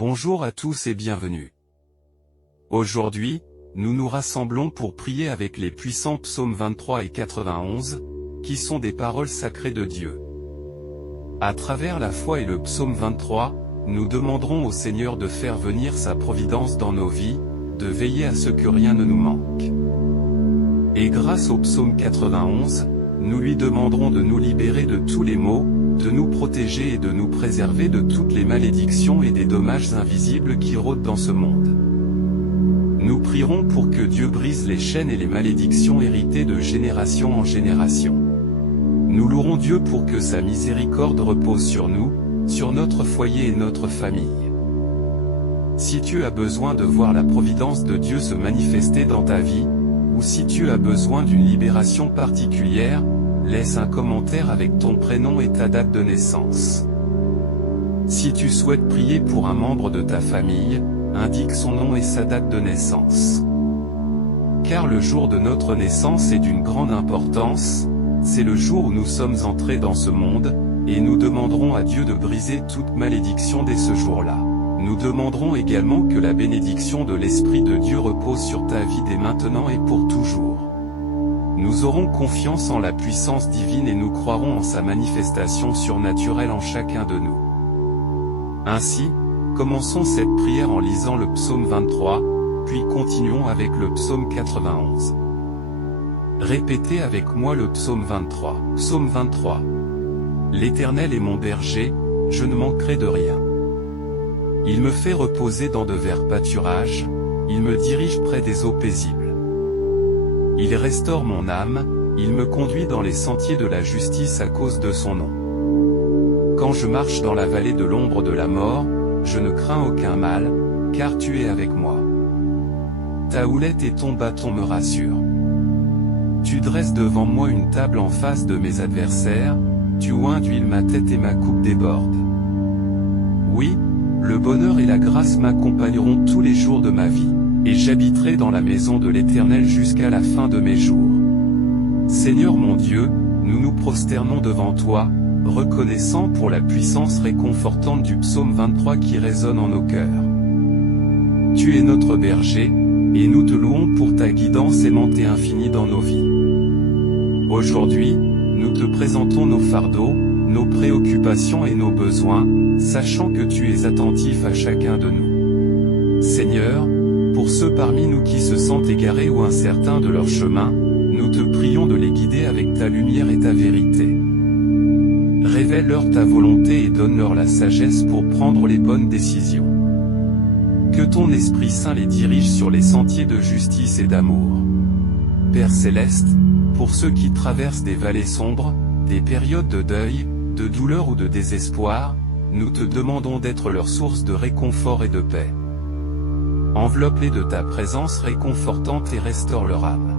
Bonjour à tous et bienvenue. Aujourd'hui, nous nous rassemblons pour prier avec les puissants psaumes 23 et 91, qui sont des paroles sacrées de Dieu. À travers la foi et le psaume 23, nous demanderons au Seigneur de faire venir sa providence dans nos vies, de veiller à ce que rien ne nous manque. Et grâce au psaume 91, nous lui demanderons de nous libérer de tous les maux, de nous protéger et de nous préserver de toutes les malédictions et des dommages invisibles qui rôdent dans ce monde. Nous prierons pour que Dieu brise les chaînes et les malédictions héritées de génération en génération. Nous louerons Dieu pour que sa miséricorde repose sur nous, sur notre foyer et notre famille. Si tu as besoin de voir la providence de Dieu se manifester dans ta vie, ou si tu as besoin d'une libération particulière, laisse un commentaire avec ton prénom et ta date de naissance. Si tu souhaites prier pour un membre de ta famille, indique son nom et sa date de naissance. Car le jour de notre naissance est d'une grande importance, c'est le jour où nous sommes entrés dans ce monde, et nous demanderons à Dieu de briser toute malédiction dès ce jour-là. Nous demanderons également que la bénédiction de l'Esprit de Dieu repose sur ta vie dès maintenant et pour toujours. Nous aurons confiance en la puissance divine et nous croirons en sa manifestation surnaturelle en chacun de nous. Ainsi, commençons cette prière en lisant le psaume 23, puis continuons avec le psaume 91. Répétez avec moi le psaume 23. Psaume 23. L'Éternel est mon berger, je ne manquerai de rien. Il me fait reposer dans de verts pâturages, il me dirige près des eaux paisibles. Il restaure mon âme, il me conduit dans les sentiers de la justice à cause de son nom. Quand je marche dans la vallée de l'ombre de la mort, je ne crains aucun mal, car tu es avec moi. Ta houlette et ton bâton me rassurent. Tu dresses devant moi une table en face de mes adversaires, tu oins d'huile ma tête et ma coupe déborde. Oui, le bonheur et la grâce m'accompagneront tous les jours de ma vie, et j'habiterai dans la maison de l'Éternel jusqu'à la fin de mes jours. Seigneur mon Dieu, nous nous prosternons devant toi, reconnaissant pour la puissance réconfortante du psaume 23 qui résonne en nos cœurs. Tu es notre berger, et nous te louons pour ta guidance aimante et infinie dans nos vies. Aujourd'hui, nous te présentons nos fardeaux, nos préoccupations et nos besoins, sachant que tu es attentif à chacun de nous. Seigneur, pour ceux parmi nous qui se sentent égarés ou incertains de leur chemin, nous te prions de les guider avec ta lumière et ta vérité. Révèle-leur ta volonté et donne-leur la sagesse pour prendre les bonnes décisions. Que ton Esprit Saint les dirige sur les sentiers de justice et d'amour. Père Céleste, pour ceux qui traversent des vallées sombres, des périodes de deuil, de douleur ou de désespoir, nous te demandons d'être leur source de réconfort et de paix. Enveloppe-les de ta présence réconfortante et restaure leur âme.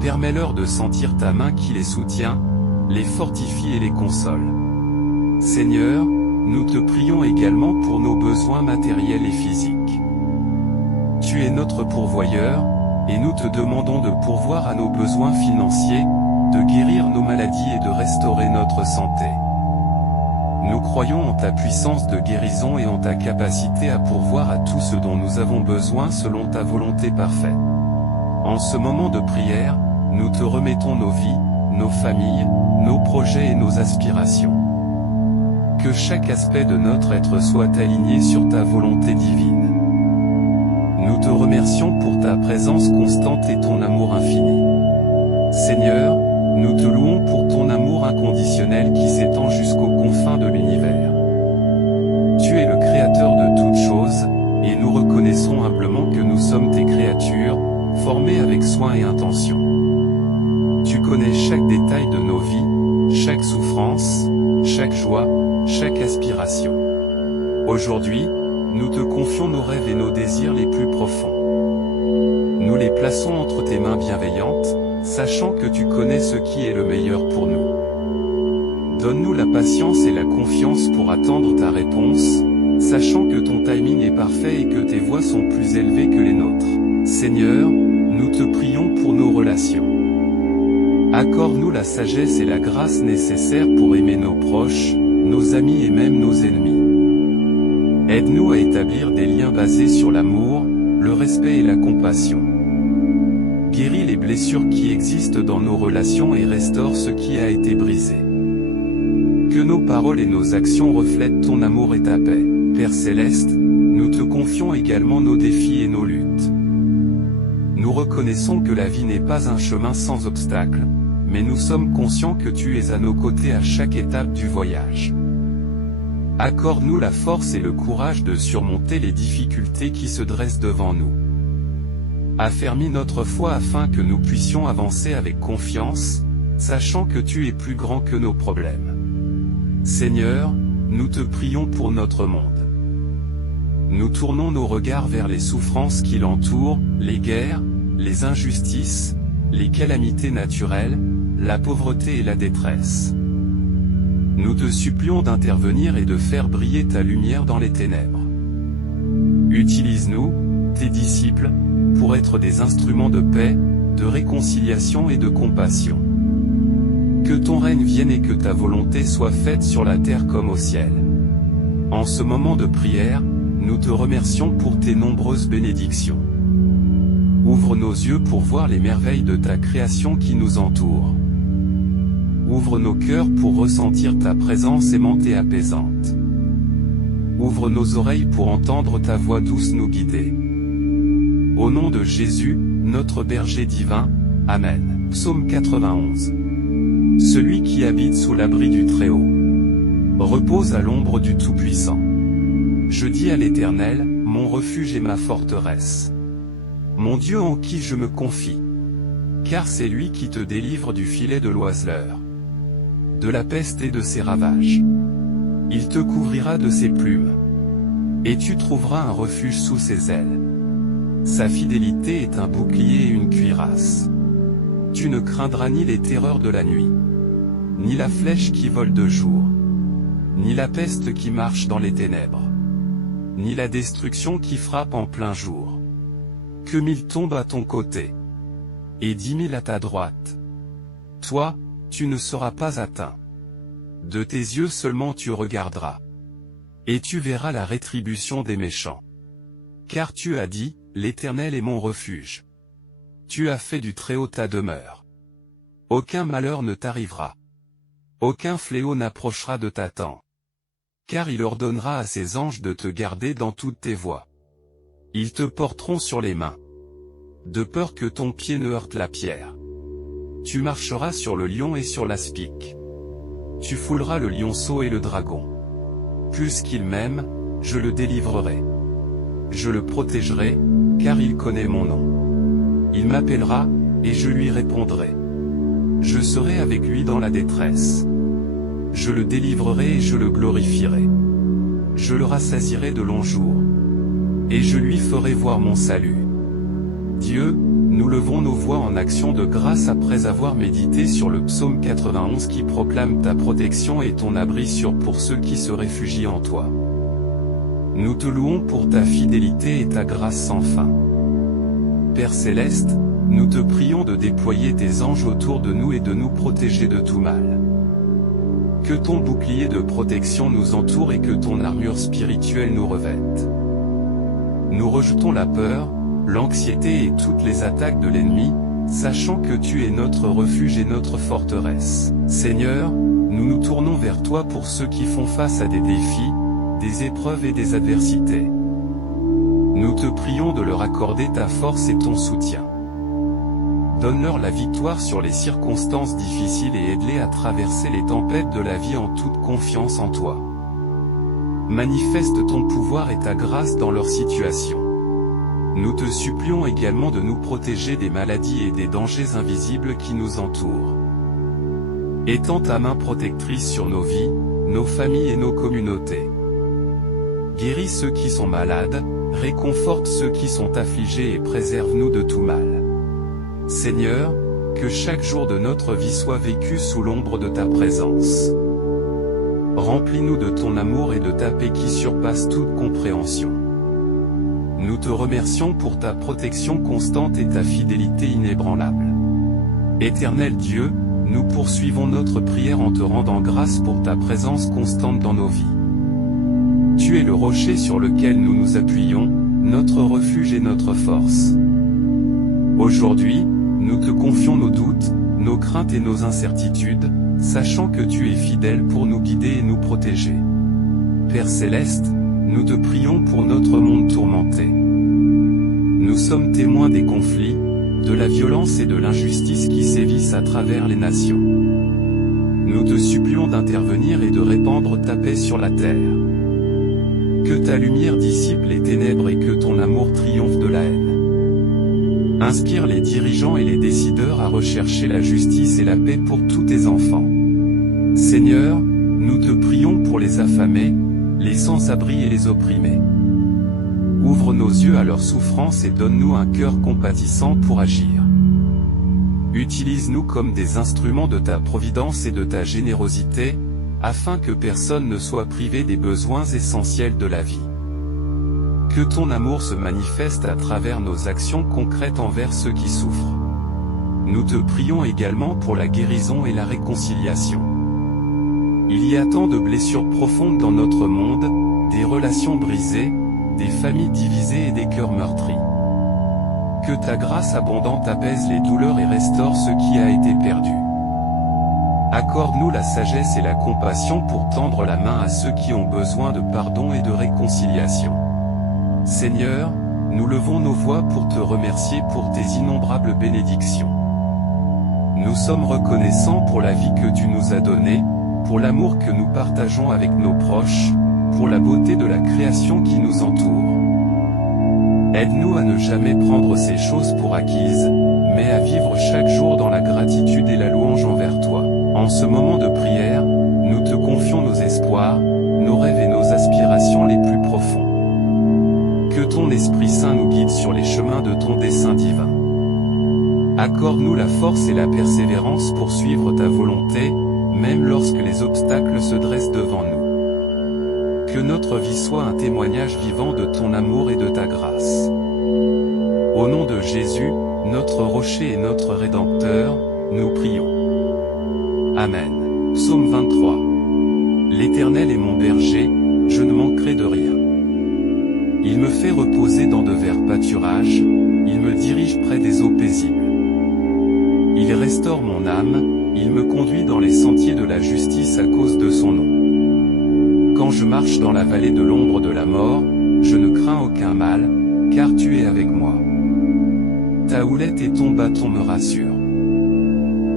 Permets-leur de sentir ta main qui les soutient, les fortifie et les console. Seigneur, nous te prions également pour nos besoins matériels et physiques. Tu es notre pourvoyeur, et nous te demandons de pourvoir à nos besoins financiers, de guérir nos maladies et de restaurer notre santé. Nous croyons en ta puissance de guérison et en ta capacité à pourvoir à tout ce dont nous avons besoin selon ta volonté parfaite. En ce moment de prière, nous te remettons nos vies, nos familles, nos projets et nos aspirations. Que chaque aspect de notre être soit aligné sur ta volonté divine. Nous te remercions pour ta présence constante et ton amour infini. Seigneur, nous te louons pour ton amour inconditionnel qui s'étend jusqu'aux confins de l'univers. Tu es le créateur de toutes choses, et nous reconnaissons humblement que nous sommes tes créatures, formées avec soin et intention. Tu connais chaque détail de nos vies, chaque souffrance, chaque joie, chaque aspiration. Aujourd'hui, nous te confions nos rêves et nos désirs les plus profonds. Nous les plaçons entre tes mains bienveillantes, sachant que tu connais ce qui est le meilleur pour nous. Donne-nous la patience et la confiance pour attendre ta réponse, sachant que ton timing est parfait et que tes voies sont plus élevées que les nôtres. Seigneur, nous te prions pour nos relations. Accorde-nous la sagesse et la grâce nécessaires pour aimer nos proches, nos amis et même nos ennemis. Aide-nous à établir des liens basés sur l'amour, le respect et la compassion. Guéris les blessures qui existent dans nos relations et restaure ce qui a été brisé. Que nos paroles et nos actions reflètent ton amour et ta paix. Père Céleste, nous te confions également nos défis et nos luttes. Nous reconnaissons que la vie n'est pas un chemin sans obstacles, mais nous sommes conscients que tu es à nos côtés à chaque étape du voyage. Accorde-nous la force et le courage de surmonter les difficultés qui se dressent devant nous. Affermis notre foi afin que nous puissions avancer avec confiance, sachant que tu es plus grand que nos problèmes. Seigneur, nous te prions pour notre monde. Nous tournons nos regards vers les souffrances qui l'entourent, les guerres, les injustices, les calamités naturelles, la pauvreté et la détresse. Nous te supplions d'intervenir et de faire briller ta lumière dans les ténèbres. Utilise-nous, tes disciples, pour être des instruments de paix, de réconciliation et de compassion. Que ton règne vienne et que ta volonté soit faite sur la terre comme au ciel. En ce moment de prière, nous te remercions pour tes nombreuses bénédictions. Ouvre nos yeux pour voir les merveilles de ta création qui nous entoure. Ouvre nos cœurs pour ressentir ta présence aimante et apaisante. Ouvre nos oreilles pour entendre ta voix douce nous guider. Au nom de Jésus, notre berger divin, Amen. Psaume 91. Celui qui habite sous l'abri du Très-Haut repose à l'ombre du Tout-Puissant. Je dis à l'Éternel, mon refuge et ma forteresse. Mon Dieu en qui je me confie. Car c'est lui qui te délivre du filet de l'oiseleur, de la peste et de ses ravages. Il te couvrira de ses plumes, et tu trouveras un refuge sous ses ailes. Sa fidélité est un bouclier et une cuirasse. Tu ne craindras ni les terreurs de la nuit, ni la flèche qui vole de jour, ni la peste qui marche dans les ténèbres, ni la destruction qui frappe en plein jour. Que 1000 tombent à ton côté, et 10 000 à ta droite. Toi, tu ne seras pas atteint. De tes yeux seulement tu regarderas, et tu verras la rétribution des méchants. Car tu as dit, l'Éternel est mon refuge. Tu as fait du Très-Haut ta demeure. Aucun malheur ne t'arrivera. Aucun fléau n'approchera de ta tente. Car il ordonnera à ses anges de te garder dans toutes tes voies. Ils te porteront sur les mains, de peur que ton pied ne heurte la pierre. Tu marcheras sur le lion et sur l'aspic. Tu fouleras le lionceau et le dragon. Puisqu'il m'aime, je le délivrerai. Je le protégerai, car il connaît mon nom. Il m'appellera, et je lui répondrai. Je serai avec lui dans la détresse. Je le délivrerai et je le glorifierai. Je le rassasierai de longs jours, et je lui ferai voir mon salut. Dieu, nous levons nos voix en action de grâce après avoir médité sur le psaume 91 qui proclame ta protection et ton abri pour ceux qui se réfugient en toi. Nous te louons pour ta fidélité et ta grâce sans fin. Père Céleste, nous te prions de déployer tes anges autour de nous et de nous protéger de tout mal. Que ton bouclier de protection nous entoure et que ton armure spirituelle nous revête. Nous rejetons la peur, l'anxiété et toutes les attaques de l'ennemi, sachant que tu es notre refuge et notre forteresse. Seigneur, nous nous tournons vers toi pour ceux qui font face à des défis, des épreuves et des adversités. Nous te prions de leur accorder ta force et ton soutien. Donne-leur la victoire sur les circonstances difficiles et aide-les à traverser les tempêtes de la vie en toute confiance en toi. Manifeste ton pouvoir et ta grâce dans leur situation. Nous te supplions également de nous protéger des maladies et des dangers invisibles qui nous entourent. Étends ta main protectrice sur nos vies, nos familles et nos communautés. Guéris ceux qui sont malades, réconforte ceux qui sont affligés et préserve-nous de tout mal. Seigneur, que chaque jour de notre vie soit vécu sous l'ombre de ta présence. Remplis-nous de ton amour et de ta paix qui surpasse toute compréhension. Nous te remercions pour ta protection constante et ta fidélité inébranlable. Éternel Dieu, nous poursuivons notre prière en te rendant grâce pour ta présence constante dans nos vies. Tu es le rocher sur lequel nous nous appuyons, notre refuge et notre force. Aujourd'hui, nous te confions nos doutes, nos craintes et nos incertitudes, sachant que tu es fidèle pour nous guider et nous protéger. Père Céleste, nous te prions pour notre monde tourmenté. Nous sommes témoins des conflits, de la violence et de l'injustice qui sévissent à travers les nations. Nous te supplions d'intervenir et de répandre ta paix sur la terre. Que ta lumière dissipe les ténèbres et que ton amour triomphe de la haine. Inspire les dirigeants et les décideurs à rechercher la justice et la paix pour tous tes enfants. Seigneur, nous te prions pour les affamés, les sans-abri et les opprimés. Ouvre nos yeux à leur souffrance et donne-nous un cœur compatissant pour agir. Utilise-nous comme des instruments de ta providence et de ta générosité, afin que personne ne soit privé des besoins essentiels de la vie. Que ton amour se manifeste à travers nos actions concrètes envers ceux qui souffrent. Nous te prions également pour la guérison et la réconciliation. Il y a tant de blessures profondes dans notre monde, des relations brisées, des familles divisées et des cœurs meurtris. Que ta grâce abondante apaise les douleurs et restaure ce qui a été perdu. Accorde-nous la sagesse et la compassion pour tendre la main à ceux qui ont besoin de pardon et de réconciliation. Seigneur, nous levons nos voix pour te remercier pour tes innombrables bénédictions. Nous sommes reconnaissants pour la vie que tu nous as donnée, pour l'amour que nous partageons avec nos proches, pour la beauté de la création qui nous entoure. Aide-nous à ne jamais prendre ces choses pour acquises, mais à vivre chaque jour dans la gratitude et la louange envers toi. En ce moment de prière, nous te confions nos espoirs, nos rêves et nos aspirations les plus profonds. Que ton Esprit Saint nous guide sur les chemins de ton dessein divin. Accorde-nous la force et la persévérance pour suivre ta volonté, même lorsque les obstacles se dressent devant nous. Que notre vie soit un témoignage vivant de ton amour et de ta grâce. Au nom de Jésus, notre rocher et notre Rédempteur, nous prions. Amen. Psaume 23. L'Éternel est mon berger, je ne manquerai de rien. Il me fait reposer dans de verts pâturages, il me dirige près des eaux paisibles. Il restaure mon âme, il me conduit dans les sentiers de la justice à cause de son nom. Quand je marche dans la vallée de l'ombre de la mort, je ne crains aucun mal, car tu es avec moi. Ta houlette et ton bâton me rassurent.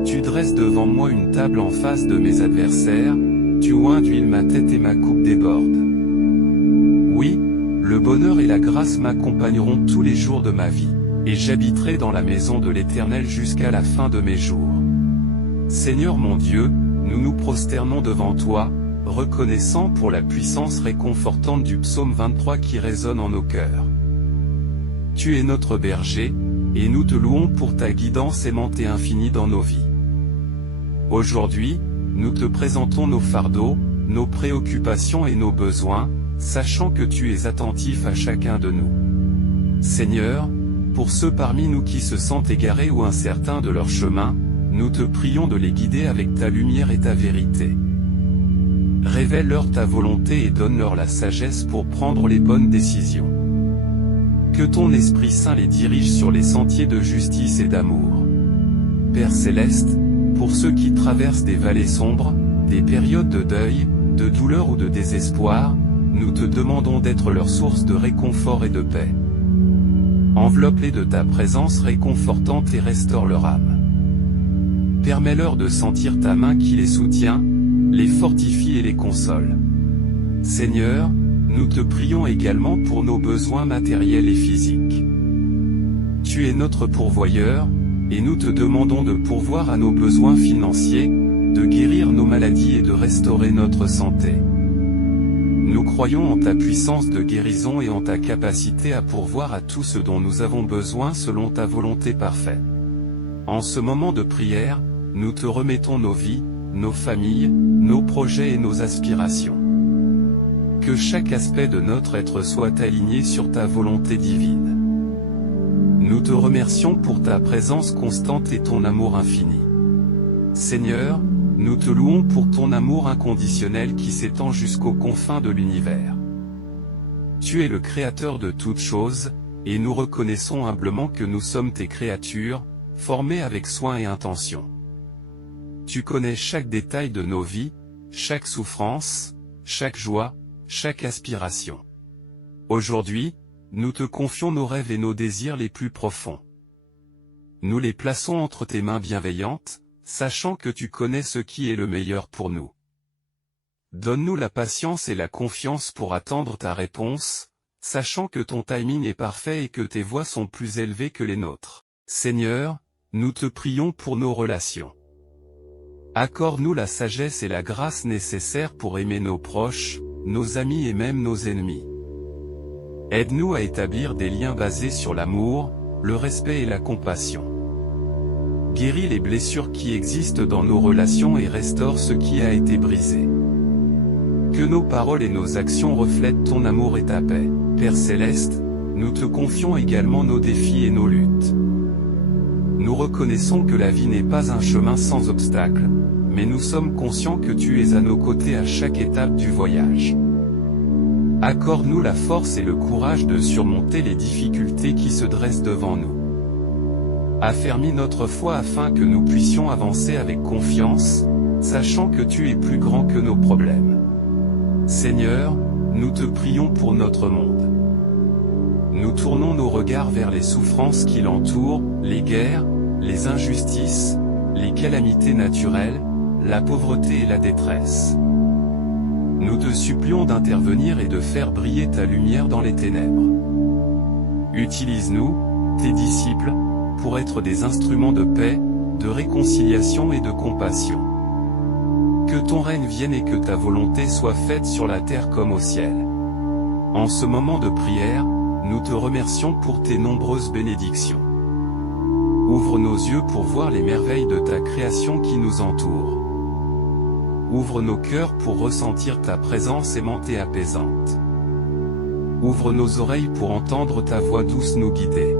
Tu dresses devant moi une table en face de mes adversaires, tu oins d'huile ma tête et ma coupe déborde. Oui, le bonheur et la grâce m'accompagneront tous les jours de ma vie, et j'habiterai dans la maison de l'Éternel jusqu'à la fin de mes jours. Seigneur mon Dieu, nous nous prosternons devant toi, reconnaissants pour la puissance réconfortante du psaume 23 qui résonne en nos cœurs. Tu es notre berger, et nous te louons pour ta guidance aimante et infinie dans nos vies. Aujourd'hui, nous te présentons nos fardeaux, nos préoccupations et nos besoins, sachant que tu es attentif à chacun de nous. Seigneur, pour ceux parmi nous qui se sentent égarés ou incertains de leur chemin, nous te prions de les guider avec ta lumière et ta vérité. Révèle-leur ta volonté et donne-leur la sagesse pour prendre les bonnes décisions. Que ton Esprit Saint les dirige sur les sentiers de justice et d'amour. Père Céleste, pour ceux qui traversent des vallées sombres, des périodes de deuil, de douleur ou de désespoir, nous te demandons d'être leur source de réconfort et de paix. Enveloppe-les de ta présence réconfortante et restaure leur âme. Permets-leur de sentir ta main qui les soutient, les fortifie et les console. Seigneur, nous te prions également pour nos besoins matériels et physiques. Tu es notre pourvoyeur, et nous te demandons de pourvoir à nos besoins financiers, de guérir nos maladies et de restaurer notre santé. Nous croyons en ta puissance de guérison et en ta capacité à pourvoir à tout ce dont nous avons besoin selon ta volonté parfaite. En ce moment de prière, nous te remettons nos vies, nos familles, nos projets et nos aspirations. Que chaque aspect de notre être soit aligné sur ta volonté divine. Nous te remercions pour ta présence constante et ton amour infini. Seigneur, nous te louons pour ton amour inconditionnel qui s'étend jusqu'aux confins de l'univers. Tu es le Créateur de toutes choses, et nous reconnaissons humblement que nous sommes tes créatures, formées avec soin et intention. Tu connais chaque détail de nos vies, chaque souffrance, chaque joie, chaque aspiration. Aujourd'hui, nous te confions nos rêves et nos désirs les plus profonds. Nous les plaçons entre tes mains bienveillantes, sachant que tu connais ce qui est le meilleur pour nous. Donne-nous la patience et la confiance pour attendre ta réponse, sachant que ton timing est parfait et que tes voies sont plus élevées que les nôtres. Seigneur, nous te prions pour nos relations. Accorde-nous la sagesse et la grâce nécessaires pour aimer nos proches, nos amis et même nos ennemis. Aide-nous à établir des liens basés sur l'amour, le respect et la compassion. Guéris les blessures qui existent dans nos relations et restaure ce qui a été brisé. Que nos paroles et nos actions reflètent ton amour et ta paix. Père Céleste, nous te confions également nos défis et nos luttes. Nous reconnaissons que la vie n'est pas un chemin sans obstacles, mais nous sommes conscients que tu es à nos côtés à chaque étape du voyage. Accorde-nous la force et le courage de surmonter les difficultés qui se dressent devant nous. Affermis notre foi afin que nous puissions avancer avec confiance, sachant que tu es plus grand que nos problèmes. Seigneur, nous te prions pour notre monde. Nous tournons nos regards vers les souffrances qui l'entourent, les guerres, les injustices, les calamités naturelles, la pauvreté et la détresse. Nous te supplions d'intervenir et de faire briller ta lumière dans les ténèbres. Utilise-nous, tes disciples, pour être des instruments de paix, de réconciliation et de compassion. Que ton règne vienne et que ta volonté soit faite sur la terre comme au ciel. En ce moment de prière, nous te remercions pour tes nombreuses bénédictions. Ouvre nos yeux pour voir les merveilles de ta création qui nous entoure. Ouvre nos cœurs pour ressentir ta présence aimante et apaisante. Ouvre nos oreilles pour entendre ta voix douce nous guider.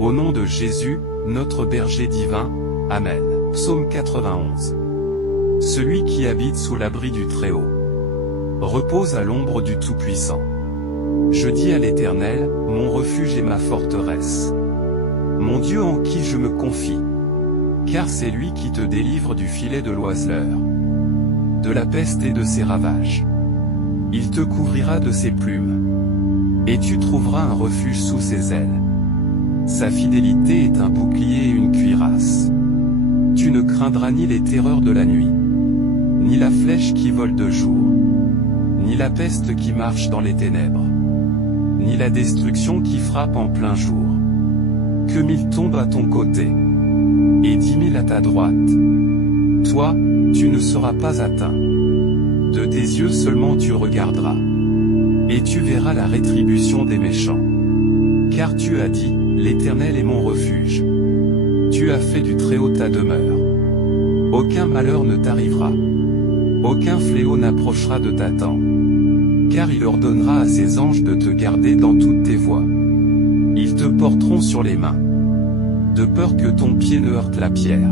Au nom de Jésus, notre berger divin, Amen. Psaume 91. Celui qui habite sous l'abri du Très-Haut repose à l'ombre du Tout-Puissant. Je dis à l'Éternel, mon refuge et ma forteresse. Mon Dieu en qui je me confie. Car c'est lui qui te délivre du filet de l'oiseleur, de la peste et de ses ravages. Il te couvrira de ses plumes, et tu trouveras un refuge sous ses ailes. Sa fidélité est un bouclier et une cuirasse. Tu ne craindras ni les terreurs de la nuit, ni la flèche qui vole de jour, ni la peste qui marche dans les ténèbres, ni la destruction qui frappe en plein jour. Que 1000 tombent à ton côté, et 10 000 à ta droite. Toi, tu ne seras pas atteint. De tes yeux seulement tu regarderas, et tu verras la rétribution des méchants. Car tu as dit, l'Éternel est mon refuge. Tu as fait du Très-Haut ta demeure. Aucun malheur ne t'arrivera. Aucun fléau n'approchera de ta tente. Car il ordonnera à ses anges de te garder dans toutes tes voies. Ils te porteront sur les mains, de peur que ton pied ne heurte la pierre.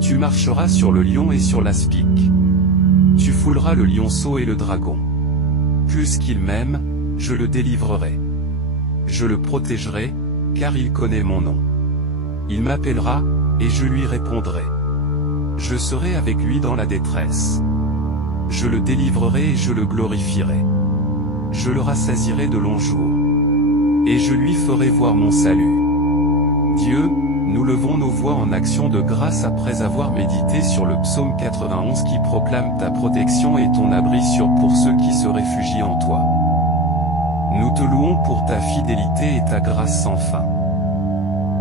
Tu marcheras sur le lion et sur l'aspic. Tu fouleras le lionceau et le dragon. Puisqu'il m'aime, je le délivrerai. Je le protégerai, car il connaît mon nom. Il m'appellera, et je lui répondrai. Je serai avec lui dans la détresse. Je le délivrerai et je le glorifierai. Je le rassasierai de longs jours, et je lui ferai voir mon salut. Dieu, nous levons nos voix en action de grâce après avoir médité sur le psaume 91 qui proclame ta protection et ton abri pour ceux qui se réfugient en toi. Nous te louons pour ta fidélité et ta grâce sans fin.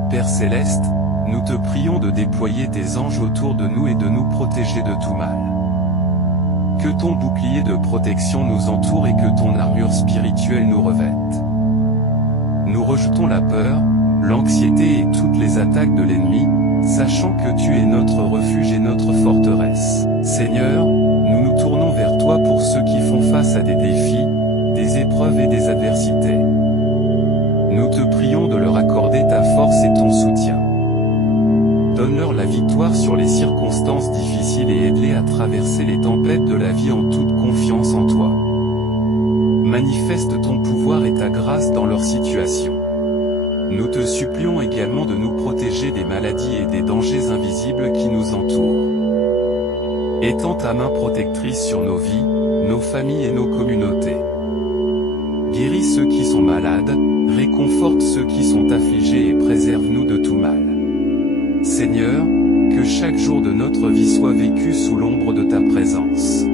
Père Céleste, nous te prions de déployer tes anges autour de nous et de nous protéger de tout mal. Que ton bouclier de protection nous entoure et que ton armure spirituelle nous revête. Nous rejetons la peur, l'anxiété et toutes les attaques de l'ennemi, sachant que tu es notre refuge et notre forteresse. Seigneur, nous nous tournons vers toi pour ceux qui font face à des défis, des épreuves et des adversités. Nous te prions de leur accorder ta force et ton soutien. Donne-leur la victoire sur les circonstances difficiles et aide-les à traverser les tempêtes de la vie en toute confiance en toi. manifeste ton pouvoir et ta grâce dans leur situation. Nous te supplions également de nous protéger des maladies et des dangers invisibles qui nous entourent. Étends ta main protectrice sur nos vies, nos familles et nos communautés. Guéris ceux qui sont malades, réconforte ceux qui sont affligés et préserve-nous de tout mal. Seigneur, que chaque jour de notre vie soit vécu sous l'ombre de ta présence.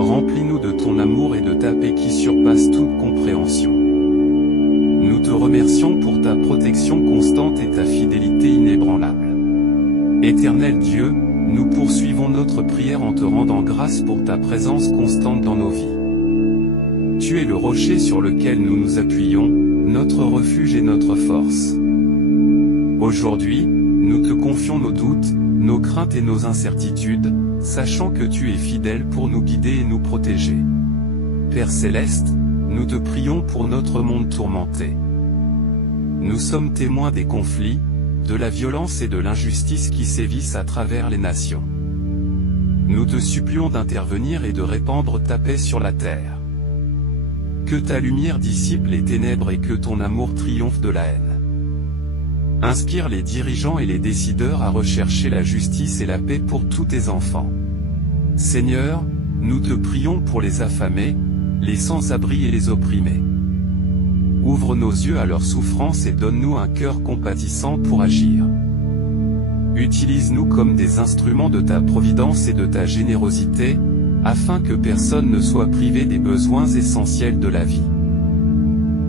Remplis-nous de ton amour et de ta paix qui surpasse toute compréhension. Nous te remercions pour ta protection constante et ta fidélité inébranlable. Éternel Dieu, nous poursuivons notre prière en te rendant grâce pour ta présence constante dans nos vies. Tu es le rocher sur lequel nous nous appuyons, notre refuge et notre force. Aujourd'hui, nous te confions nos doutes, nos craintes et nos incertitudes, sachant que tu es fidèle pour nous guider et nous protéger. Père Céleste, nous te prions pour notre monde tourmenté. Nous sommes témoins des conflits, de la violence et de l'injustice qui sévissent à travers les nations. Nous te supplions d'intervenir et de répandre ta paix sur la terre. Que ta lumière dissipe les ténèbres et que ton amour triomphe de la haine. Inspire les dirigeants et les décideurs à rechercher la justice et la paix pour tous tes enfants. Seigneur, nous te prions pour les affamés, les sans-abri et les opprimés. Ouvre nos yeux à leur souffrance et donne-nous un cœur compatissant pour agir. Utilise-nous comme des instruments de ta providence et de ta générosité, afin que personne ne soit privé des besoins essentiels de la vie.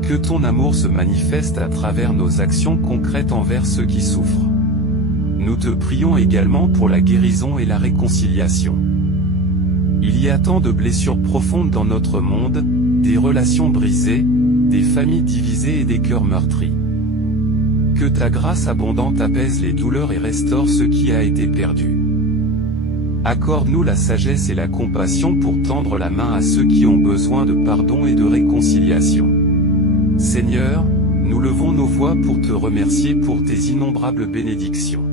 Que ton amour se manifeste à travers nos actions concrètes envers ceux qui souffrent. Nous te prions également pour la guérison et la réconciliation. Il y a tant de blessures profondes dans notre monde, des relations brisées, des familles divisées et des cœurs meurtris. Que ta grâce abondante apaise les douleurs et restaure ce qui a été perdu. Accorde-nous la sagesse et la compassion pour tendre la main à ceux qui ont besoin de pardon et de réconciliation. Seigneur, nous levons nos voix pour te remercier pour tes innombrables bénédictions.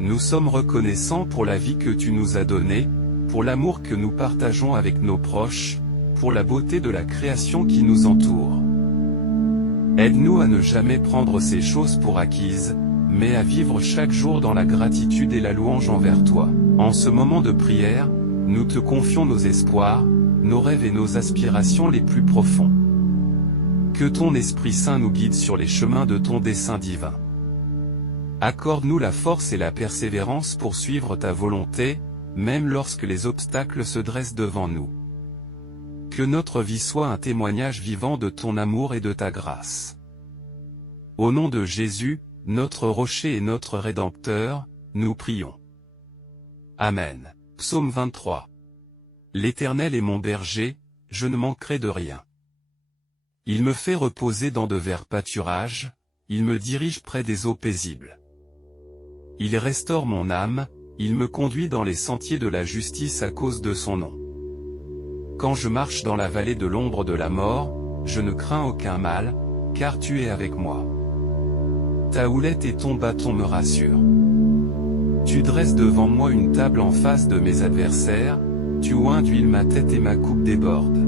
Nous sommes reconnaissants pour la vie que tu nous as donnée, pour l'amour que nous partageons avec nos proches, pour la beauté de la création qui nous entoure. Aide-nous à ne jamais prendre ces choses pour acquises, mais à vivre chaque jour dans la gratitude et la louange envers toi. En ce moment de prière, nous te confions nos espoirs, nos rêves et nos aspirations les plus profonds. Que ton Esprit Saint nous guide sur les chemins de ton dessein divin. Accorde-nous la force et la persévérance pour suivre ta volonté, même lorsque les obstacles se dressent devant nous. Que notre vie soit un témoignage vivant de ton amour et de ta grâce. Au nom de Jésus, notre rocher et notre Rédempteur, nous prions. Amen. Psaume 23. L'Éternel est mon berger, je ne manquerai de rien. Il me fait reposer dans de verts pâturages, il me dirige près des eaux paisibles. Il restaure mon âme, il me conduit dans les sentiers de la justice à cause de son nom. Quand je marche dans la vallée de l'ombre de la mort, je ne crains aucun mal, car tu es avec moi. Ta houlette et ton bâton me rassurent. Tu dresses devant moi une table en face de mes adversaires, tu oins d'huile ma tête et ma coupe déborde.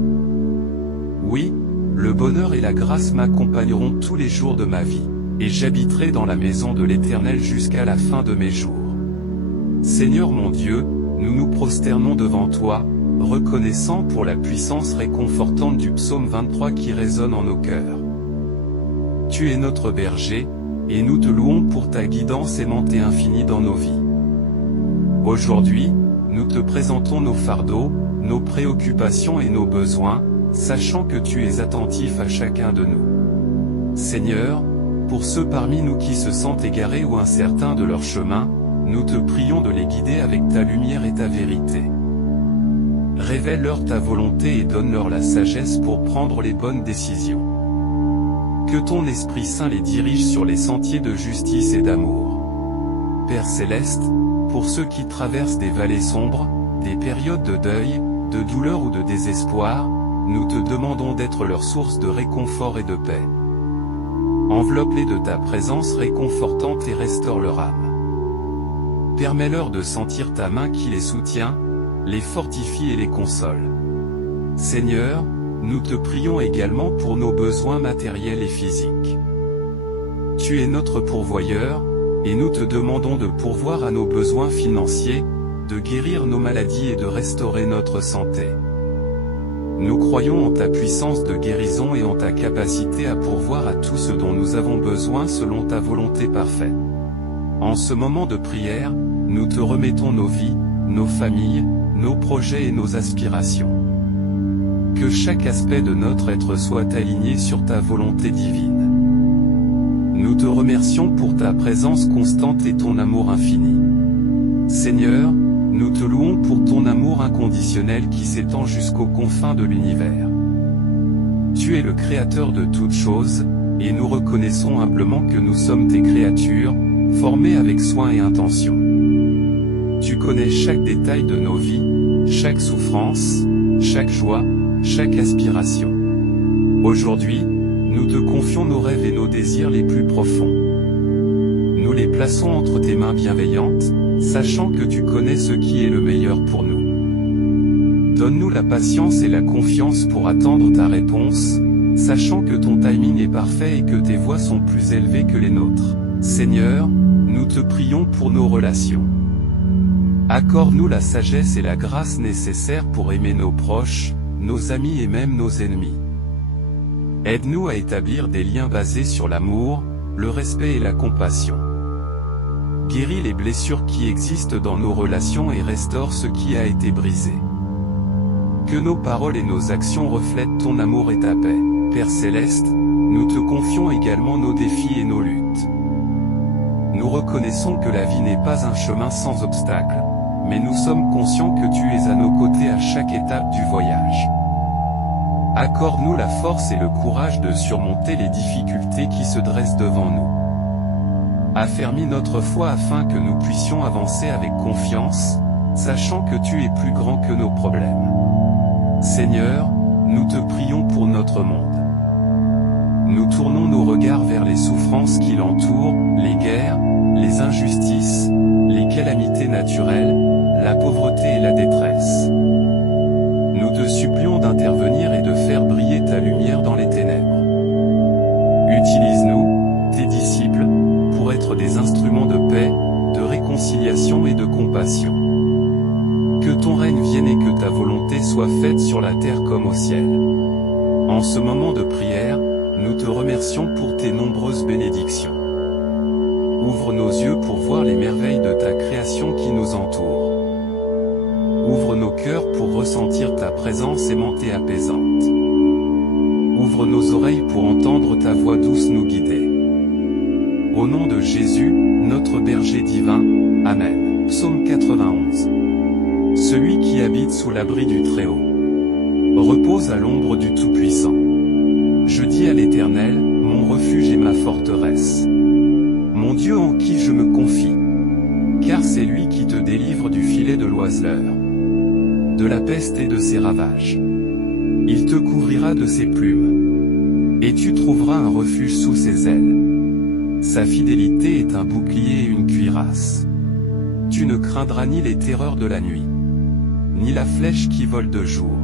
Oui, le bonheur et la grâce m'accompagneront tous les jours de ma vie, et j'habiterai dans la maison de l'Éternel jusqu'à la fin de mes jours. Seigneur mon Dieu, nous nous prosternons devant toi, reconnaissants pour la puissance réconfortante du psaume 23 qui résonne en nos cœurs. Tu es notre berger, et nous te louons pour ta guidance aimante et infinie dans nos vies. Aujourd'hui, nous te présentons nos fardeaux, nos préoccupations et nos besoins, sachant que tu es attentif à chacun de nous. Seigneur, pour ceux parmi nous qui se sentent égarés ou incertains de leur chemin, nous te prions de les guider avec ta lumière et ta vérité. Révèle-leur ta volonté et donne-leur la sagesse pour prendre les bonnes décisions. Que ton Esprit Saint les dirige sur les sentiers de justice et d'amour. Père Céleste, pour ceux qui traversent des vallées sombres, des périodes de deuil, de douleur ou de désespoir, nous te demandons d'être leur source de réconfort et de paix. Enveloppe-les de ta présence réconfortante et restaure leur âme. Permets-leur de sentir ta main qui les soutient, les fortifie et les console. Seigneur, nous te prions également pour nos besoins matériels et physiques. Tu es notre pourvoyeur, et nous te demandons de pourvoir à nos besoins financiers, de guérir nos maladies et de restaurer notre santé. Nous croyons en ta puissance de guérison et en ta capacité à pourvoir à tout ce dont nous avons besoin selon ta volonté parfaite. En ce moment de prière, nous te remettons nos vies, nos familles, nos projets et nos aspirations. Que chaque aspect de notre être soit aligné sur ta volonté divine. Nous te remercions pour ta présence constante et ton amour infini. Seigneur, nous te louons pour ton amour inconditionnel qui s'étend jusqu'aux confins de l'univers. Tu es le Créateur de toutes choses, et nous reconnaissons humblement que nous sommes tes créatures, formées avec soin et intention. Tu connais chaque détail de nos vies, chaque souffrance, chaque joie, chaque aspiration. Aujourd'hui, nous te confions nos rêves et nos désirs les plus profonds. Nous les plaçons entre tes mains bienveillantes, sachant que tu connais ce qui est le meilleur pour nous. Donne-nous la patience et la confiance pour attendre ta réponse, sachant que ton timing est parfait et que tes voies sont plus élevées que les nôtres. Seigneur, nous te prions pour nos relations. Accorde-nous la sagesse et la grâce nécessaires pour aimer nos proches, nos amis et même nos ennemis. Aide-nous à établir des liens basés sur l'amour, le respect et la compassion. Guéris les blessures qui existent dans nos relations et restaure ce qui a été brisé. Que nos paroles et nos actions reflètent ton amour et ta paix. Père Céleste, nous te confions également nos défis et nos luttes. Nous reconnaissons que la vie n'est pas un chemin sans obstacles, mais nous sommes conscients que tu es à nos côtés à chaque étape du voyage. Accorde-nous la force et le courage de surmonter les difficultés qui se dressent devant nous. Affermis notre foi afin que nous puissions avancer avec confiance, sachant que tu es plus grand que nos problèmes. Seigneur, nous te prions pour notre monde. Nous tournons nos regards vers les souffrances qui l'entourent, les guerres, les injustices, les calamités naturelles, la pauvreté et la détresse. Nous te supplions d'intervenir et de faire briller ta lumière dans les ténèbres. Utilise-nous, tes disciples, pour être des instruments de paix, de réconciliation et de compassion. Que ton règne vienne et que ta volonté soit faite sur la terre comme au ciel. En ce moment de prière, nous te remercions pour tes nombreuses bénédictions. Ouvre nos yeux pour voir les merveilles de ta création qui nous entoure. Ouvre nos cœurs pour ressentir ta présence aimante et apaisante. Ouvre nos oreilles pour entendre ta voix douce nous guider. Au nom de Jésus, notre berger divin, Amen. Psaume 91. Celui qui habite sous l'abri du Très-Haut repose à l'ombre du Tout-Puissant. Je dis à l'Éternel, mon refuge et ma forteresse. Mon Dieu en qui je me confie. Car c'est lui qui te délivre du filet de l'oiseleur, de la peste et de ses ravages. Il te couvrira de ses plumes, et tu trouveras un refuge sous ses ailes. Sa fidélité est un bouclier et une cuirasse. Tu ne craindras ni les terreurs de la nuit, ni la flèche qui vole de jour,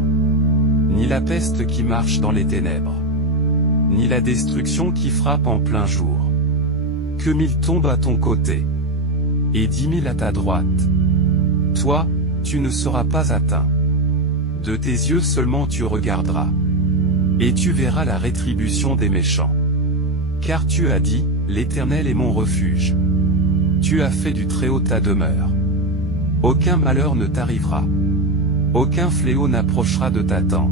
ni la peste qui marche dans les ténèbres, ni la destruction qui frappe en plein jour. Que 1000 tombent à ton côté, et 10 000 à ta droite. Toi, tu ne seras pas atteint. De tes yeux seulement tu regarderas, et tu verras la rétribution des méchants. Car tu as dit, l'Éternel est mon refuge. Tu as fait du Très-Haut ta demeure. Aucun malheur ne t'arrivera. Aucun fléau n'approchera de ta tente.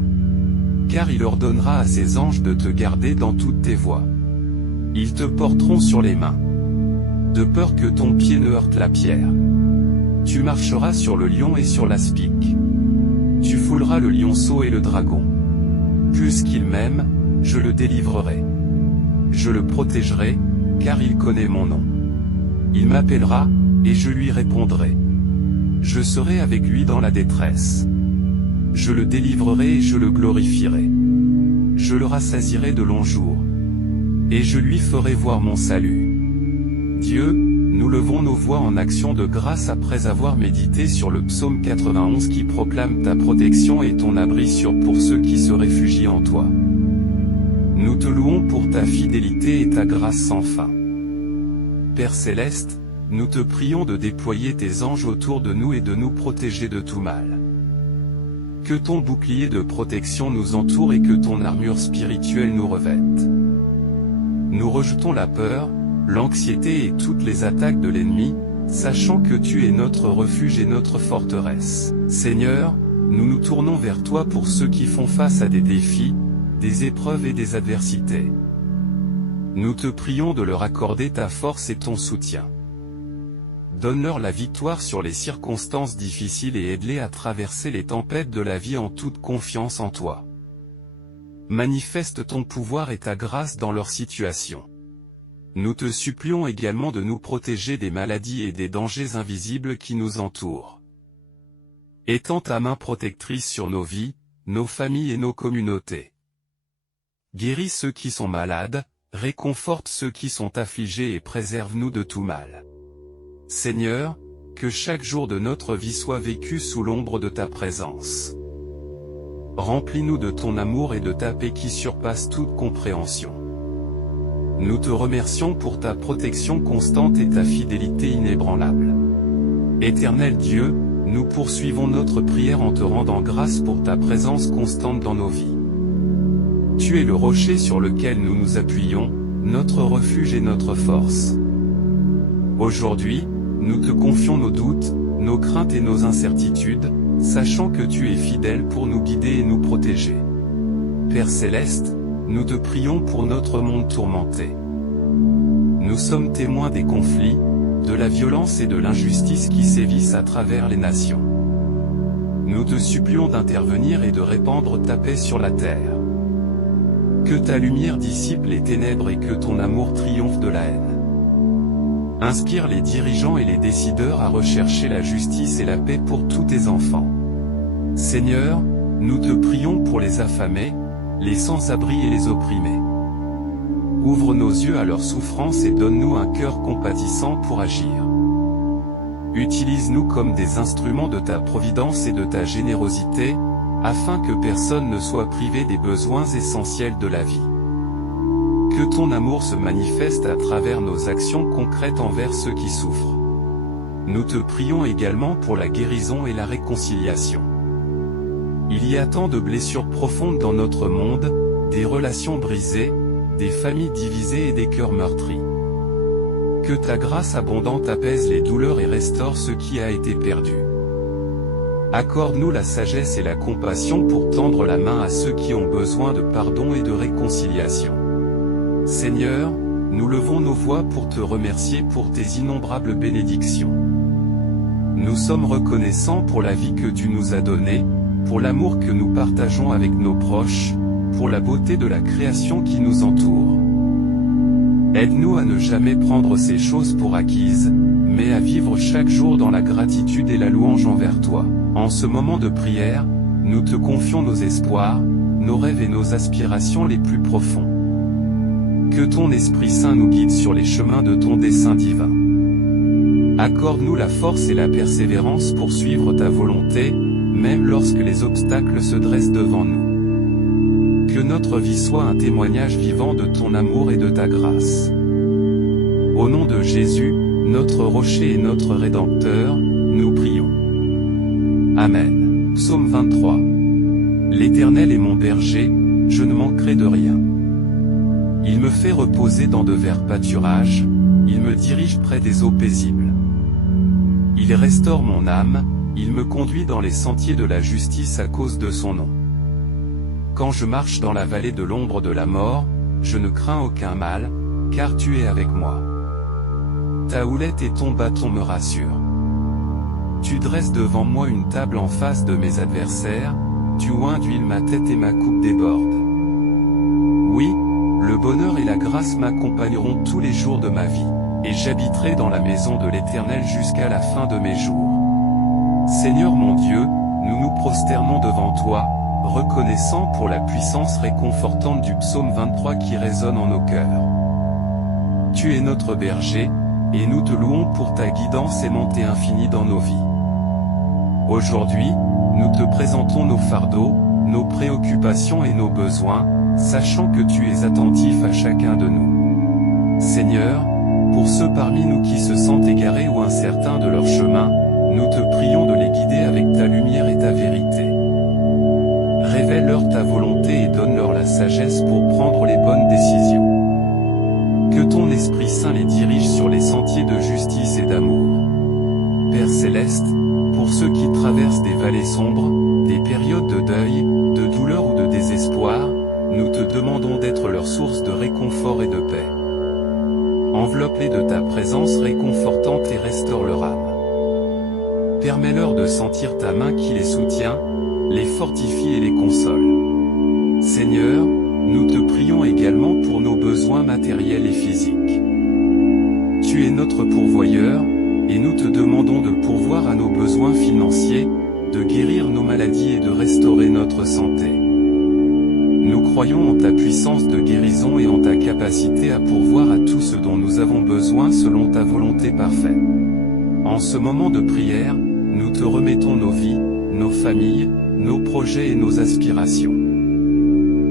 Car il ordonnera à ses anges de te garder dans toutes tes voies. Ils te porteront sur les mains, de peur que ton pied ne heurte la pierre. Tu marcheras sur le lion et sur l'aspic. Tu fouleras le lionceau et le dragon. Puisqu'il m'aime, je le délivrerai. Je le protégerai, car il connaît mon nom. Il m'appellera, et je lui répondrai. Je serai avec lui dans la détresse. Je le délivrerai et je le glorifierai. Je le rassasierai de longs jours, et je lui ferai voir mon salut. Dieu, nous levons nos voix en action de grâce après avoir médité sur le psaume 91 qui proclame ta protection et ton abri pour ceux qui se réfugient en toi. Nous te louons pour ta fidélité et ta grâce sans fin. Père Céleste, nous te prions de déployer tes anges autour de nous et de nous protéger de tout mal. Que ton bouclier de protection nous entoure et que ton armure spirituelle nous revête. Nous rejetons la peur, l'anxiété et toutes les attaques de l'ennemi, sachant que tu es notre refuge et notre forteresse. Seigneur, nous nous tournons vers toi pour ceux qui font face à des défis, des épreuves et des adversités. Nous te prions de leur accorder ta force et ton soutien. Donne-leur la victoire sur les circonstances difficiles et aide-les à traverser les tempêtes de la vie en toute confiance en toi. Manifeste ton pouvoir et ta grâce dans leur situation. Nous te supplions également de nous protéger des maladies et des dangers invisibles qui nous entourent. Étends ta main protectrice sur nos vies, nos familles et nos communautés. Guéris ceux qui sont malades, réconforte ceux qui sont affligés et préserve-nous de tout mal. Seigneur, que chaque jour de notre vie soit vécu sous l'ombre de ta présence. Remplis-nous de ton amour et de ta paix qui surpasse toute compréhension. Nous te remercions pour ta protection constante et ta fidélité inébranlable. Éternel Dieu, nous poursuivons notre prière en te rendant grâce pour ta présence constante dans nos vies. Tu es le rocher sur lequel nous nous appuyons, notre refuge et notre force. Aujourd'hui, nous te confions nos doutes, nos craintes et nos incertitudes, sachant que tu es fidèle pour nous guider et nous protéger. Père Céleste, nous te prions pour notre monde tourmenté. Nous sommes témoins des conflits, de la violence et de l'injustice qui sévissent à travers les nations. Nous te supplions d'intervenir et de répandre ta paix sur la terre. Que ta lumière dissipe les ténèbres et que ton amour triomphe de la haine. Inspire les dirigeants et les décideurs à rechercher la justice et la paix pour tous tes enfants. Seigneur, nous te prions pour les affamés, les sans-abri et les opprimés. Ouvre nos yeux à leur souffrance et donne-nous un cœur compatissant pour agir. Utilise-nous comme des instruments de ta providence et de ta générosité, afin que personne ne soit privé des besoins essentiels de la vie. Que ton amour se manifeste à travers nos actions concrètes envers ceux qui souffrent. Nous te prions également pour la guérison et la réconciliation. Il y a tant de blessures profondes dans notre monde, des relations brisées, des familles divisées et des cœurs meurtris. Que ta grâce abondante apaise les douleurs et restaure ce qui a été perdu. Accorde-nous la sagesse et la compassion pour tendre la main à ceux qui ont besoin de pardon et de réconciliation. Seigneur, nous levons nos voix pour te remercier pour tes innombrables bénédictions. Nous sommes reconnaissants pour la vie que tu nous as donnée, pour l'amour que nous partageons avec nos proches, pour la beauté de la création qui nous entoure. Aide-nous à ne jamais prendre ces choses pour acquises, mais à vivre chaque jour dans la gratitude et la louange envers toi. En ce moment de prière, nous te confions nos espoirs, nos rêves et nos aspirations les plus profonds. Que ton Esprit Saint nous guide sur les chemins de ton dessein divin. Accorde-nous la force et la persévérance pour suivre ta volonté, même lorsque les obstacles se dressent devant nous. Que notre vie soit un témoignage vivant de ton amour et de ta grâce. Au nom de Jésus, notre rocher et notre Rédempteur, nous prions. Amen. Psaume 23. L'Éternel est mon berger, je ne manquerai de rien. Il me fait reposer dans de verts pâturages, il me dirige près des eaux paisibles. Il restaure mon âme, il me conduit dans les sentiers de la justice à cause de son nom. Quand je marche dans la vallée de l'ombre de la mort, je ne crains aucun mal, car tu es avec moi. Ta houlette et ton bâton me rassurent. Tu dresses devant moi une table en face de mes adversaires, tu oins d'huile ma tête et ma coupe déborde. Oui, le bonheur et la grâce m'accompagneront tous les jours de ma vie, et j'habiterai dans la maison de l'Éternel jusqu'à la fin de mes jours. Seigneur mon Dieu, nous nous prosternons devant toi, reconnaissants pour la puissance réconfortante du psaume 23 qui résonne en nos cœurs. Tu es notre berger, et nous te louons pour ta guidance aimante et infinie dans nos vies. Aujourd'hui, nous te présentons nos fardeaux, nos préoccupations et nos besoins, sachant que tu es attentif à chacun de nous. Seigneur, pour ceux parmi nous qui se sentent égarés ou incertains de leur chemin, nous te prions de les guider avec ta lumière et ta vérité. Révèle-leur ta volonté et donne-leur la sagesse pour prendre les bonnes décisions. Que ton Esprit Saint les dirige sur les sentiers de justice et d'amour. Père Céleste, pour ceux qui traversent des vallées sombres, des périodes de deuil, de douleur ou de désespoir, nous te demandons d'être leur source de réconfort et de paix. Enveloppe-les de ta présence réconfortante et restaure leur âme. Permets-leur de sentir ta main qui les soutient, les fortifie et les console. Seigneur, nous te prions également pour nos besoins matériels et physiques. Tu es notre pourvoyeur, et nous te demandons de pourvoir à nos besoins financiers, de guérir nos maladies et de restaurer notre santé. Nous croyons en ta puissance de guérison et en ta capacité à pourvoir à tout ce dont nous avons besoin selon ta volonté parfaite. En ce moment de prière, nous te remettons nos vies, nos familles, nos projets et nos aspirations.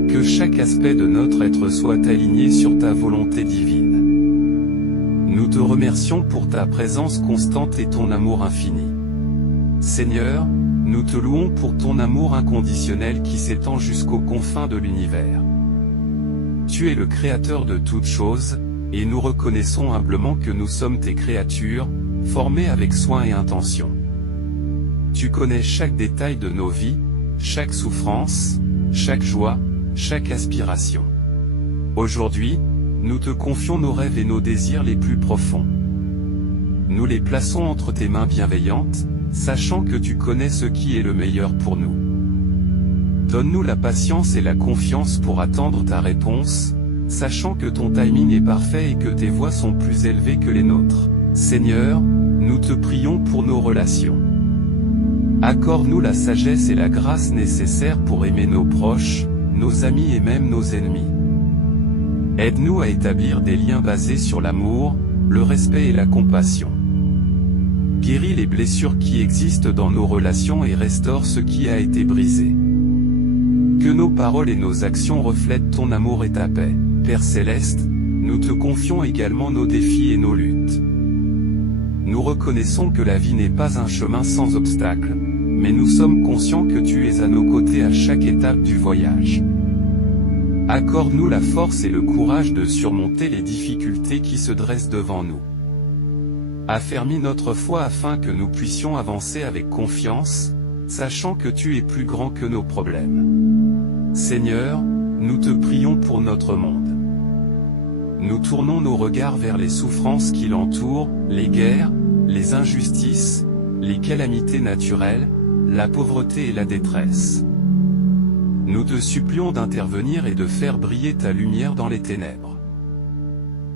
Que chaque aspect de notre être soit aligné sur ta volonté divine. Nous te remercions pour ta présence constante et ton amour infini. Seigneur, nous te louons pour ton amour inconditionnel qui s'étend jusqu'aux confins de l'univers. Tu es le Créateur de toutes choses, et nous reconnaissons humblement que nous sommes tes créatures, formées avec soin et intention. Tu connais chaque détail de nos vies, chaque souffrance, chaque joie, chaque aspiration. Aujourd'hui, nous te confions nos rêves et nos désirs les plus profonds. Nous les plaçons entre tes mains bienveillantes, sachant que tu connais ce qui est le meilleur pour nous. Donne-nous la patience et la confiance pour attendre ta réponse, sachant que ton timing est parfait et que tes voies sont plus élevées que les nôtres. Seigneur, nous te prions pour nos relations. Accorde-nous la sagesse et la grâce nécessaires pour aimer nos proches, nos amis et même nos ennemis. Aide-nous à établir des liens basés sur l'amour, le respect et la compassion. Guéris les blessures qui existent dans nos relations et restaure ce qui a été brisé. Que nos paroles et nos actions reflètent ton amour et ta paix. Père Céleste, nous te confions également nos défis et nos luttes. Nous reconnaissons que la vie n'est pas un chemin sans obstacles, mais nous sommes conscients que tu es à nos côtés à chaque étape du voyage. Accorde-nous la force et le courage de surmonter les difficultés qui se dressent devant nous. Affermis notre foi afin que nous puissions avancer avec confiance, sachant que tu es plus grand que nos problèmes. Seigneur, nous te prions pour notre monde. Nous tournons nos regards vers les souffrances qui l'entourent, les guerres, les injustices, les calamités naturelles, la pauvreté et la détresse. Nous te supplions d'intervenir et de faire briller ta lumière dans les ténèbres.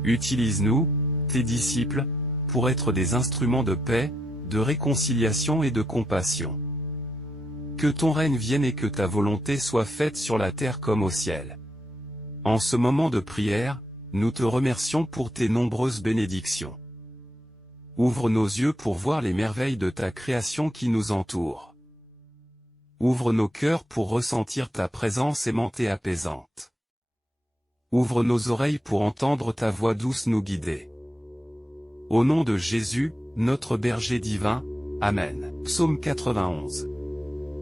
Utilise-nous, tes disciples, pour être des instruments de paix, de réconciliation et de compassion. Que ton règne vienne et que ta volonté soit faite sur la terre comme au ciel. En ce moment de prière, nous te remercions pour tes nombreuses bénédictions. Ouvre nos yeux pour voir les merveilles de ta création qui nous entoure. Ouvre nos cœurs pour ressentir ta présence aimante et apaisante. Ouvre nos oreilles pour entendre ta voix douce nous guider. Au nom de Jésus, notre berger divin, Amen. Psaume 91.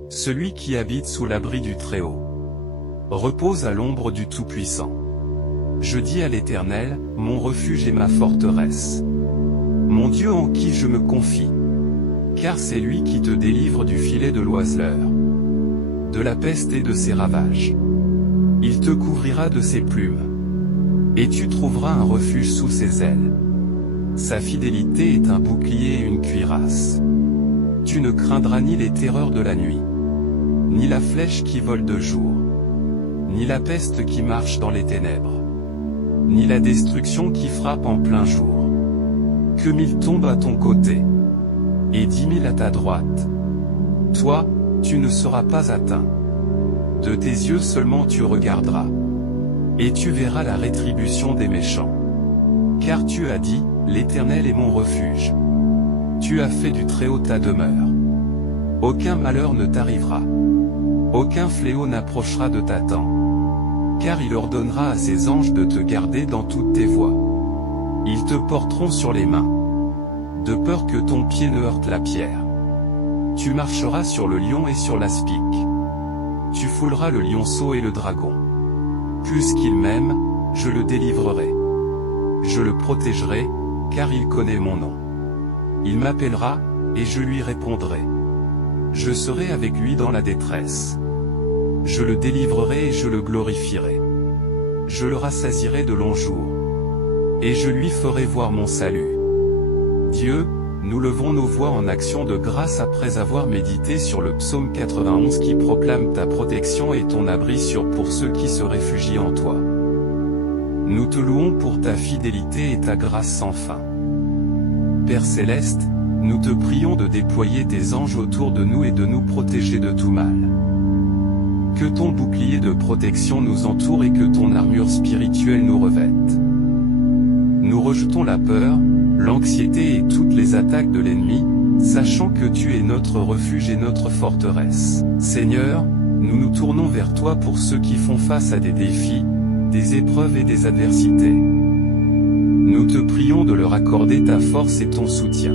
Celui qui habite sous l'abri du Très-Haut repose à l'ombre du Tout-Puissant. Je dis à l'Éternel, mon refuge et ma forteresse. Mon Dieu en qui je me confie. Car c'est lui qui te délivre du filet de l'oiseleur, de la peste et de ses ravages. Il te couvrira de ses plumes, et tu trouveras un refuge sous ses ailes. Sa fidélité est un bouclier et une cuirasse. Tu ne craindras ni les terreurs de la nuit, ni la flèche qui vole de jour, ni la peste qui marche dans les ténèbres, ni la destruction qui frappe en plein jour. Que 1000 tombent à ton côté, et 10 000 à ta droite. Toi, tu ne seras pas atteint. De tes yeux seulement tu regarderas, et tu verras la rétribution des méchants. Car tu as dit, l'Éternel est mon refuge. Tu as fait du Très-Haut ta demeure. Aucun malheur ne t'arrivera. Aucun fléau n'approchera de ta tente. Car il ordonnera à ses anges de te garder dans toutes tes voies. Ils te porteront sur les mains, de peur que ton pied ne heurte la pierre. Tu marcheras sur le lion et sur l'aspic. Tu fouleras le lionceau et le dragon. Puisqu'il m'aime, je le délivrerai. Je le protégerai, car il connaît mon nom. Il m'appellera, et je lui répondrai. Je serai avec lui dans la détresse. Je le délivrerai et je le glorifierai. Je le rassasierai de longs jours. Et je lui ferai voir mon salut. Dieu, nous levons nos voix en action de grâce après avoir médité sur le psaume 91 qui proclame ta protection et ton abri pour ceux qui se réfugient en toi. Nous te louons pour ta fidélité et ta grâce sans fin. Père Céleste, nous te prions de déployer tes anges autour de nous et de nous protéger de tout mal. Que ton bouclier de protection nous entoure et que ton armure spirituelle nous revête. Nous rejetons la peur, l'anxiété et toutes les attaques de l'ennemi, sachant que tu es notre refuge et notre forteresse. Seigneur, nous nous tournons vers toi pour ceux qui font face à des défis, des épreuves et des adversités. Nous te prions de leur accorder ta force et ton soutien.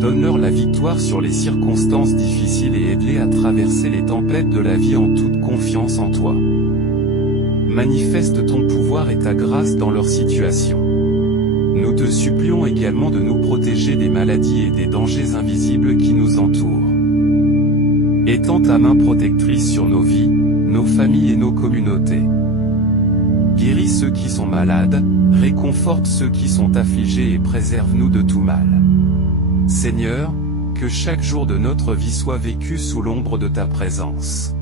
Donne-leur la victoire sur les circonstances difficiles et aide-les à traverser les tempêtes de la vie en toute confiance en toi. Manifeste ton pouvoir et ta grâce dans leur situation. Nous te supplions également de nous protéger des maladies et des dangers invisibles qui nous entourent. Étends ta main protectrice sur nos vies, nos familles et nos communautés. Guéris ceux qui sont malades, réconforte ceux qui sont affligés et préserve-nous de tout mal. Seigneur, que chaque jour de notre vie soit vécu sous l'ombre de ta présence.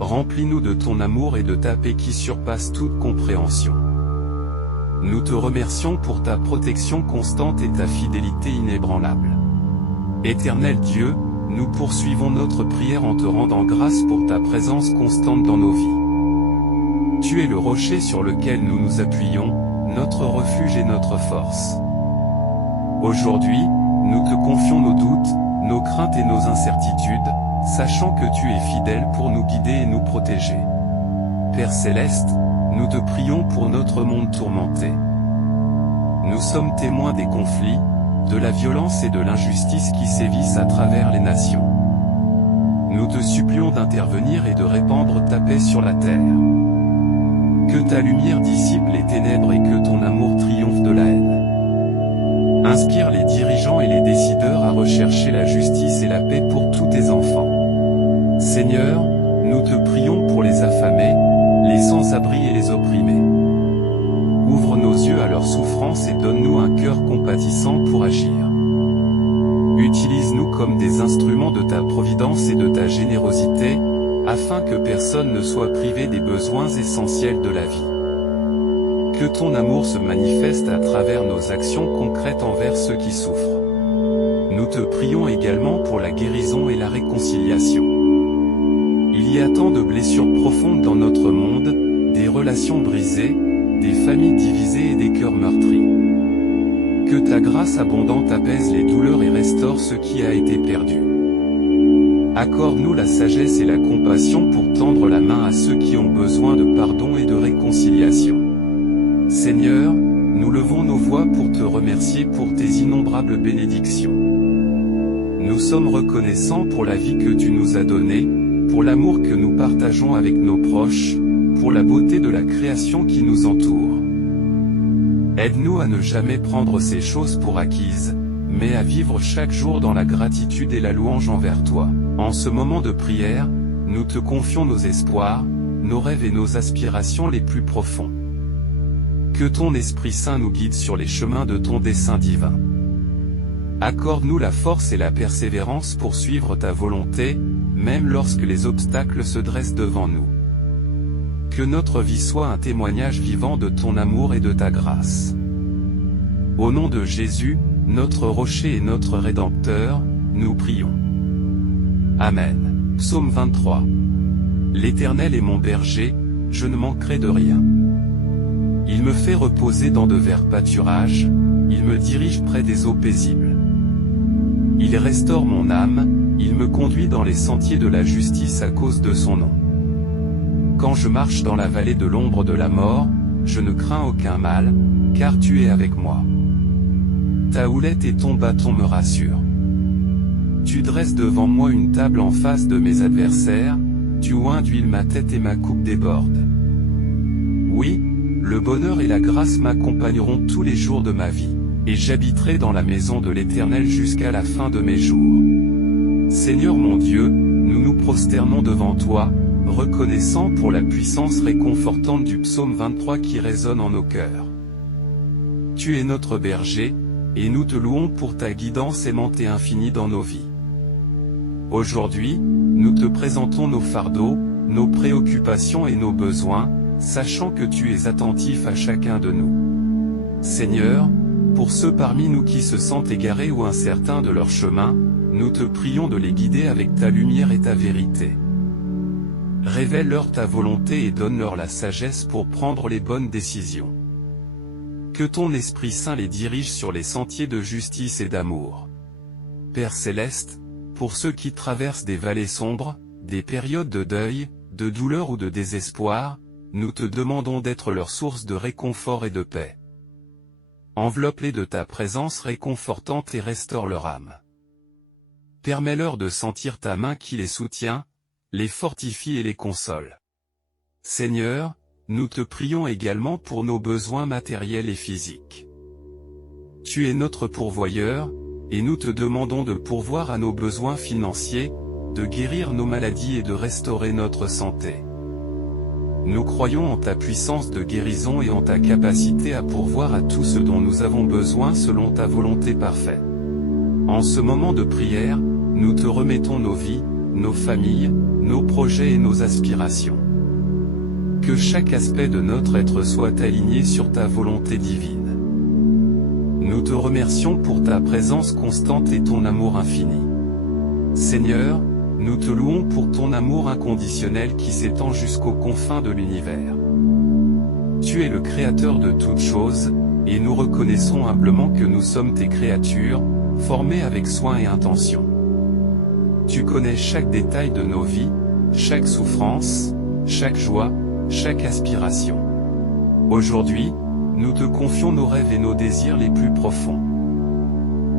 Remplis-nous de ton amour et de ta paix qui surpasse toute compréhension. Nous te remercions pour ta protection constante et ta fidélité inébranlable. Éternel Dieu, nous poursuivons notre prière en te rendant grâce pour ta présence constante dans nos vies. Tu es le rocher sur lequel nous nous appuyons, notre refuge et notre force. Aujourd'hui, nous te confions nos doutes, nos craintes et nos incertitudes, sachant que tu es fidèle pour nous guider et nous protéger. Père Céleste, nous te prions pour notre monde tourmenté. Nous sommes témoins des conflits, de la violence et de l'injustice qui sévissent à travers les nations. Nous te supplions d'intervenir et de répandre ta paix sur la terre. Que ta lumière dissipe les ténèbres et que ton amour triomphe de la haine. Inspire les dirigeants et les décideurs à rechercher la justice et la paix pour tous tes enfants. Seigneur, nous te prions pour les affamés, les sans-abri et les opprimés. Ouvre nos yeux à leur souffrance et donne-nous un cœur compatissant pour agir. Utilise-nous comme des instruments de ta providence et de ta générosité, afin que personne ne soit privé des besoins essentiels de la vie. Que ton amour se manifeste à travers nos actions concrètes envers ceux qui souffrent. Nous te prions également pour la guérison et la réconciliation. Il y a tant de blessures profondes dans notre monde, des relations brisées, des familles divisées et des cœurs meurtris. Que ta grâce abondante apaise les douleurs et restaure ce qui a été perdu. Accorde-nous la sagesse et la compassion pour tendre la main à ceux qui ont besoin de pardon et de réconciliation. Seigneur, nous levons nos voix pour te remercier pour tes innombrables bénédictions. Nous sommes reconnaissants pour la vie que tu nous as donnée, pour l'amour que nous partageons avec nos proches, pour la beauté de la création qui nous entoure. Aide-nous à ne jamais prendre ces choses pour acquises, mais à vivre chaque jour dans la gratitude et la louange envers toi. En ce moment de prière, nous te confions nos espoirs, nos rêves et nos aspirations les plus profonds. Que ton Esprit Saint nous guide sur les chemins de ton dessein divin. Accorde-nous la force et la persévérance pour suivre ta volonté, même lorsque les obstacles se dressent devant nous. Que notre vie soit un témoignage vivant de ton amour et de ta grâce. Au nom de Jésus, notre rocher et notre Rédempteur, nous prions. Amen. Psaume 23. L'Éternel est mon berger, je ne manquerai de rien. Il me fait reposer dans de verts pâturages, il me dirige près des eaux paisibles. Il restaure mon âme, il me conduit dans les sentiers de la justice à cause de son nom. Quand je marche dans la vallée de l'ombre de la mort, je ne crains aucun mal, car tu es avec moi. Ta houlette et ton bâton me rassurent. Tu dresses devant moi une table en face de mes adversaires, tu oins d'huile ma tête et ma coupe déborde. Oui, le bonheur et la grâce m'accompagneront tous les jours de ma vie, et j'habiterai dans la maison de l'Éternel jusqu'à la fin de mes jours. Seigneur mon Dieu, nous nous prosternons devant toi, reconnaissant pour la puissance réconfortante du psaume 23 qui résonne en nos cœurs. Tu es notre berger, et nous te louons pour ta guidance aimante et infinie dans nos vies. Aujourd'hui, nous te présentons nos fardeaux, nos préoccupations et nos besoins, sachant que tu es attentif à chacun de nous. Seigneur, pour ceux parmi nous qui se sentent égarés ou incertains de leur chemin, nous te prions de les guider avec ta lumière et ta vérité. Révèle-leur ta volonté et donne-leur la sagesse pour prendre les bonnes décisions. Que ton Esprit Saint les dirige sur les sentiers de justice et d'amour. Père Céleste, pour ceux qui traversent des vallées sombres, des périodes de deuil, de douleur ou de désespoir, nous te demandons d'être leur source de réconfort et de paix. Enveloppe-les de ta présence réconfortante et restaure leur âme. Permets-leur de sentir ta main qui les soutient, les fortifie et les console. Seigneur, nous te prions également pour nos besoins matériels et physiques. Tu es notre pourvoyeur, et nous te demandons de pourvoir à nos besoins financiers, de guérir nos maladies et de restaurer notre santé. Nous croyons en ta puissance de guérison et en ta capacité à pourvoir à tout ce dont nous avons besoin selon ta volonté parfaite. En ce moment de prière, nous te remettons nos vies, nos familles, nos projets et nos aspirations. Que chaque aspect de notre être soit aligné sur ta volonté divine. Nous te remercions pour ta présence constante et ton amour infini. Seigneur, nous te louons pour ton amour inconditionnel qui s'étend jusqu'aux confins de l'univers. Tu es le Créateur de toutes choses, et nous reconnaissons humblement que nous sommes tes créatures, formées avec soin et intention. Tu connais chaque détail de nos vies, chaque souffrance, chaque joie, chaque aspiration. Aujourd'hui, nous te confions nos rêves et nos désirs les plus profonds.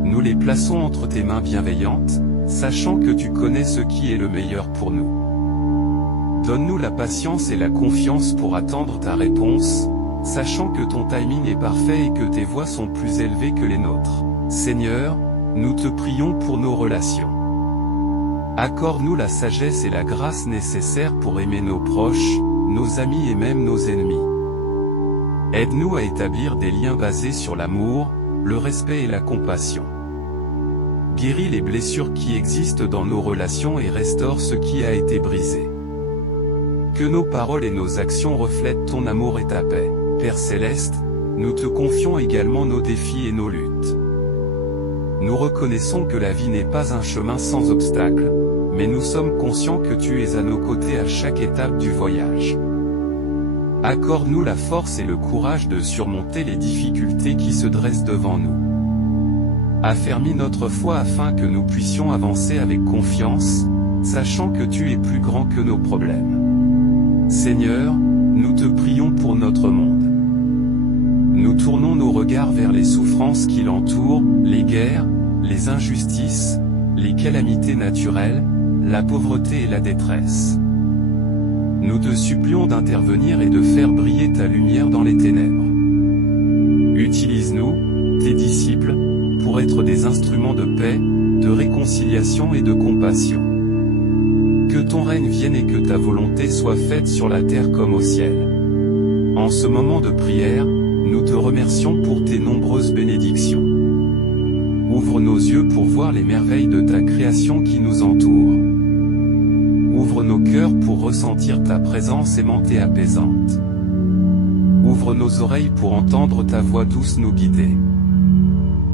Nous les plaçons entre tes mains bienveillantes, sachant que tu connais ce qui est le meilleur pour nous. Donne-nous la patience et la confiance pour attendre ta réponse, sachant que ton timing est parfait et que tes voies sont plus élevées que les nôtres. Seigneur, nous te prions pour nos relations. Accorde-nous la sagesse et la grâce nécessaires pour aimer nos proches, nos amis et même nos ennemis. Aide-nous à établir des liens basés sur l'amour, le respect et la compassion. Guéris les blessures qui existent dans nos relations et restaure ce qui a été brisé. Que nos paroles et nos actions reflètent ton amour et ta paix. Père Céleste, nous te confions également nos défis et nos luttes. Nous reconnaissons que la vie n'est pas un chemin sans obstacles, mais nous sommes conscients que tu es à nos côtés à chaque étape du voyage. Accorde-nous la force et le courage de surmonter les difficultés qui se dressent devant nous. Affermis notre foi afin que nous puissions avancer avec confiance, sachant que tu es plus grand que nos problèmes. Seigneur, nous te prions pour notre monde. Nous tournons nos regards vers les souffrances qui l'entourent, les guerres, les injustices, les calamités naturelles, la pauvreté et la détresse. Nous te supplions d'intervenir et de faire briller ta lumière dans les ténèbres. Utilise-nous, tes disciples, pour être des instruments de paix, de réconciliation et de compassion. Que ton règne vienne et que ta volonté soit faite sur la terre comme au ciel. En ce moment de prière, nous te remercions pour tes nombreuses bénédictions. Ouvre nos yeux pour voir les merveilles de ta création qui nous entoure. Ouvre nos cœurs pour ressentir ta présence aimante et apaisante. Ouvre nos oreilles pour entendre ta voix douce nous guider.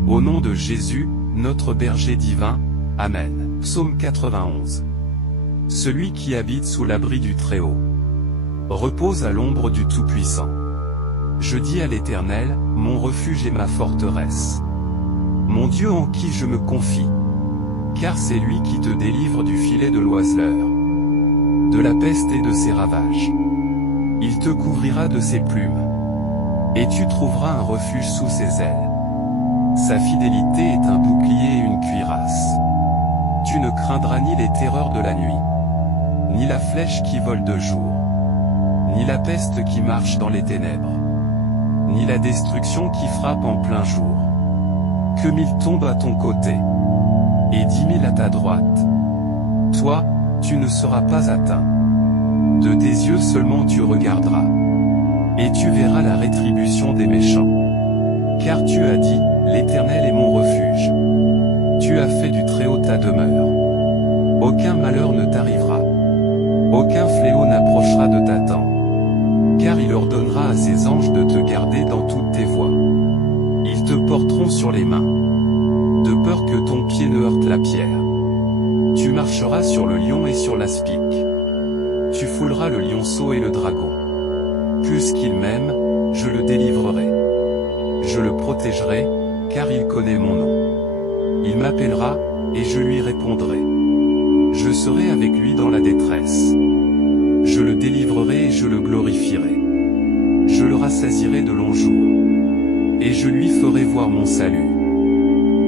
Au nom de Jésus, notre berger divin, Amen. Psaume 91. Celui qui habite sous l'abri du Très-Haut repose à l'ombre du Tout-Puissant. Je dis à l'Éternel, mon refuge et ma forteresse. Mon Dieu en qui je me confie. Car c'est lui qui te délivre du filet de l'oiseleur, de la peste et de ses ravages. Il te couvrira de ses plumes, et tu trouveras un refuge sous ses ailes. Sa fidélité est un bouclier et une cuirasse. Tu ne craindras ni les terreurs de la nuit, ni la flèche qui vole de jour, ni la peste qui marche dans les ténèbres, ni la destruction qui frappe en plein jour. Que 1000 tombent à ton côté, et 10 000 à ta droite, toi, tu ne seras pas atteint. De tes yeux seulement tu regarderas, et tu verras la rétribution des méchants. Car tu as dit, l'Éternel est mon refuge. Tu as fait du Très-Haut ta demeure. Aucun malheur ne t'arrivera. Aucun fléau n'approchera de ta tente. Car il ordonnera à ses anges de te garder dans toutes tes voies. Ils te porteront sur les mains, de peur que ton pied ne heurte la pierre. Tu marcheras sur le lion et sur l'aspic. Tu fouleras le lionceau et le dragon. Puisqu'il m'aime, je le délivrerai. Je le protégerai, car il connaît mon nom. Il m'appellera, et je lui répondrai. Je serai avec lui dans la détresse. Je le délivrerai et je le glorifierai. Je le rassasierai de longs jours, et je lui ferai voir mon salut.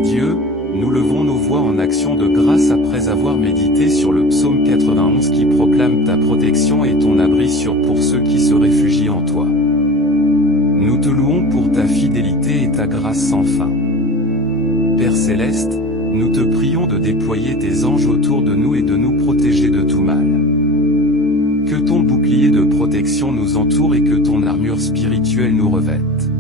Dieu, nous levons nos voix en action de grâce après avoir médité sur le psaume 91 qui proclame ta protection et ton abri pour ceux qui se réfugient en toi. Nous te louons pour ta fidélité et ta grâce sans fin. Père Céleste, nous te prions de déployer tes anges autour de nous et de nous protéger de tout mal. Que ton bouclier de protection nous entoure et que ton armure spirituelle nous revête.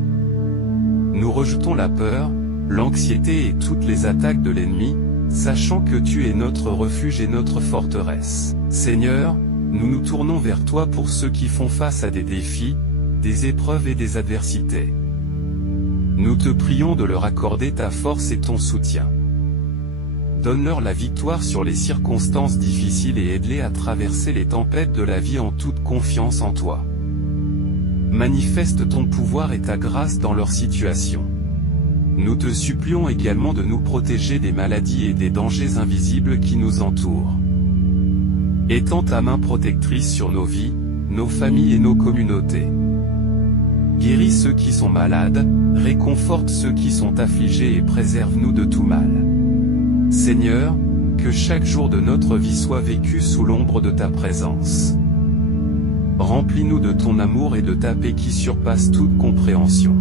Nous rejetons la peur, l'anxiété et toutes les attaques de l'ennemi, sachant que tu es notre refuge et notre forteresse. Seigneur, nous nous tournons vers toi pour ceux qui font face à des défis, des épreuves et des adversités. Nous te prions de leur accorder ta force et ton soutien. Donne-leur la victoire sur les circonstances difficiles et aide-les à traverser les tempêtes de la vie en toute confiance en toi. Manifeste ton pouvoir et ta grâce dans leur situation. Nous te supplions également de nous protéger des maladies et des dangers invisibles qui nous entourent. Étends ta main protectrice sur nos vies, nos familles et nos communautés. Guéris ceux qui sont malades, réconforte ceux qui sont affligés et préserve-nous de tout mal. Seigneur, que chaque jour de notre vie soit vécu sous l'ombre de ta présence. Remplis-nous de ton amour et de ta paix qui surpasse toute compréhension.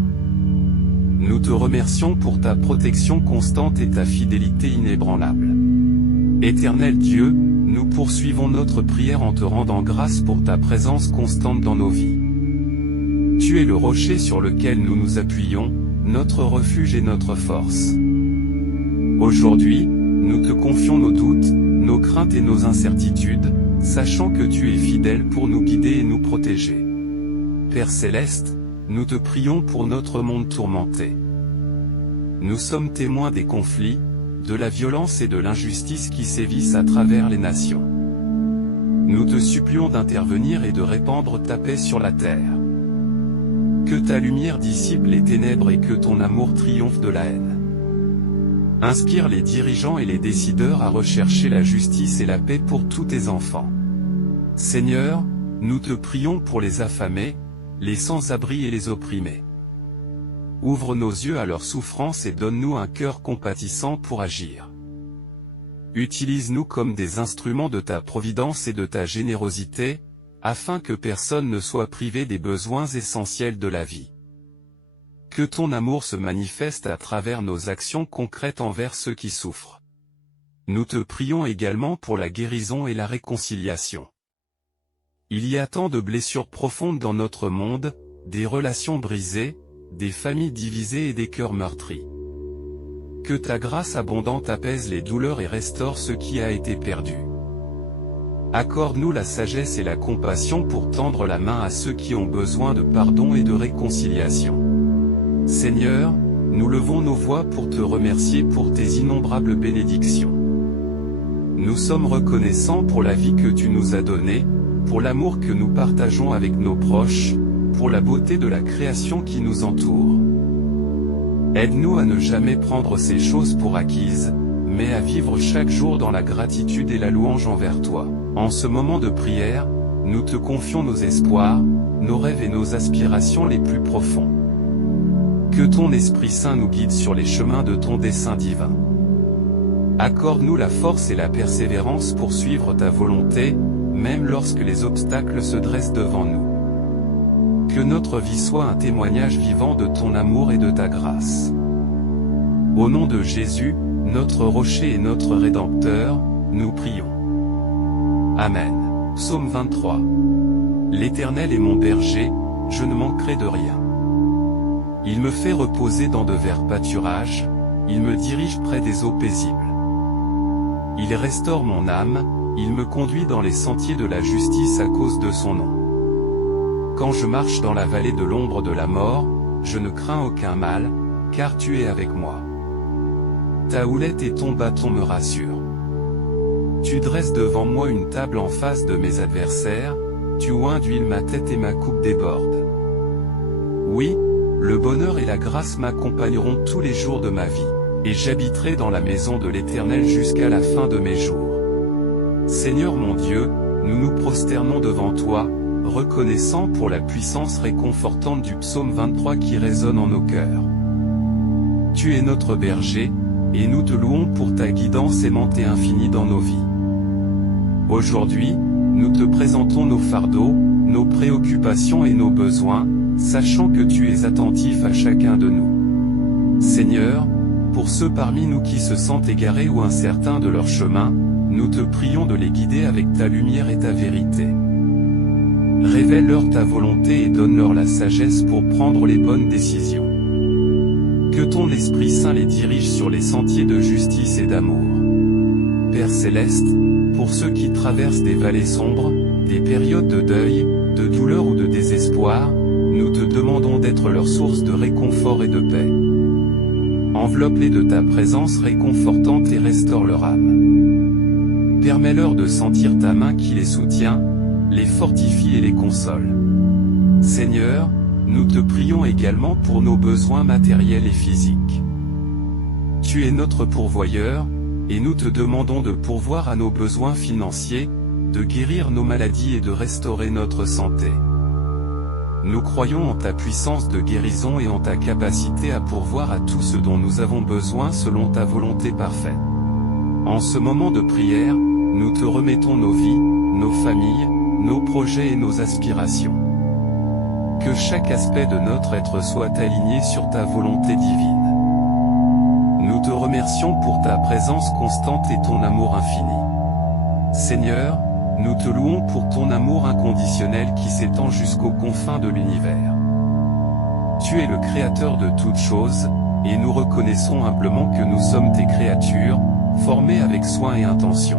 Nous te remercions pour ta protection constante et ta fidélité inébranlable. Éternel Dieu, nous poursuivons notre prière en te rendant grâce pour ta présence constante dans nos vies. Tu es le rocher sur lequel nous nous appuyons, notre refuge et notre force. Aujourd'hui, nous te confions nos doutes, nos craintes et nos incertitudes, sachant que tu es fidèle pour nous guider et nous protéger. Père Céleste, nous te prions pour notre monde tourmenté. Nous sommes témoins des conflits, de la violence et de l'injustice qui sévissent à travers les nations. Nous te supplions d'intervenir et de répandre ta paix sur la terre. Que ta lumière dissipe les ténèbres et que ton amour triomphe de la haine. Inspire les dirigeants et les décideurs à rechercher la justice et la paix pour tous tes enfants. Seigneur, nous te prions pour les affamés, les sans-abri et les opprimés. Ouvre nos yeux à leur souffrance et donne-nous un cœur compatissant pour agir. Utilise-nous comme des instruments de ta providence et de ta générosité, afin que personne ne soit privé des besoins essentiels de la vie. Que ton amour se manifeste à travers nos actions concrètes envers ceux qui souffrent. Nous te prions également pour la guérison et la réconciliation. Il y a tant de blessures profondes dans notre monde, des relations brisées, des familles divisées et des cœurs meurtris. Que ta grâce abondante apaise les douleurs et restaure ce qui a été perdu. Accorde-nous la sagesse et la compassion pour tendre la main à ceux qui ont besoin de pardon et de réconciliation. Seigneur, nous levons nos voix pour te remercier pour tes innombrables bénédictions. Nous sommes reconnaissants pour la vie que tu nous as donnée, pour l'amour que nous partageons avec nos proches, pour la beauté de la création qui nous entoure. Aide-nous à ne jamais prendre ces choses pour acquises, mais à vivre chaque jour dans la gratitude et la louange envers toi. En ce moment de prière, nous te confions nos espoirs, nos rêves et nos aspirations les plus profonds. Que ton Esprit Saint nous guide sur les chemins de ton dessein divin. Accorde-nous la force et la persévérance pour suivre ta volonté, même lorsque les obstacles se dressent devant nous. Que notre vie soit un témoignage vivant de ton amour et de ta grâce. Au nom de Jésus, notre rocher et notre Rédempteur, nous prions. Amen. Psaume 23. L'Éternel est mon berger, je ne manquerai de rien. Il me fait reposer dans de verts pâturages, il me dirige près des eaux paisibles. Il restaure mon âme, il me conduit dans les sentiers de la justice à cause de son nom. Quand je marche dans la vallée de l'ombre de la mort, je ne crains aucun mal, car tu es avec moi. Ta houlette et ton bâton me rassurent. Tu dresses devant moi une table en face de mes adversaires, tu oins d'huile ma tête et ma coupe déborde. Oui, le bonheur et la grâce m'accompagneront tous les jours de ma vie, et j'habiterai dans la maison de l'Éternel jusqu'à la fin de mes jours. Seigneur mon Dieu, nous nous prosternons devant toi, reconnaissant pour la puissance réconfortante du psaume 23 qui résonne en nos cœurs. Tu es notre berger, et nous te louons pour ta guidance aimante et infinie dans nos vies. Aujourd'hui, nous te présentons nos fardeaux, nos préoccupations et nos besoins, sachant que tu es attentif à chacun de nous. Seigneur, pour ceux parmi nous qui se sentent égarés ou incertains de leur chemin, nous te prions de les guider avec ta lumière et ta vérité. Révèle-leur ta volonté et donne-leur la sagesse pour prendre les bonnes décisions. Que ton Esprit Saint les dirige sur les sentiers de justice et d'amour. Père Céleste, pour ceux qui traversent des vallées sombres, des périodes de deuil, de douleur ou de désespoir, nous te demandons d'être leur source de réconfort et de paix. Enveloppe-les de ta présence réconfortante et restaure leur âme. Permets-leur de sentir ta main qui les soutient, les fortifie et les console. Seigneur, nous te prions également pour nos besoins matériels et physiques. Tu es notre pourvoyeur, et nous te demandons de pourvoir à nos besoins financiers, de guérir nos maladies et de restaurer notre santé. Nous croyons en ta puissance de guérison et en ta capacité à pourvoir à tout ce dont nous avons besoin selon ta volonté parfaite. En ce moment de prière, nous te remettons nos vies, nos familles, nos projets et nos aspirations. Que chaque aspect de notre être soit aligné sur ta volonté divine. Nous te remercions pour ta présence constante et ton amour infini. Seigneur, nous te louons pour ton amour inconditionnel qui s'étend jusqu'aux confins de l'univers. Tu es le créateur de toutes choses, et nous reconnaissons humblement que nous sommes tes créatures, formées avec soin et intention.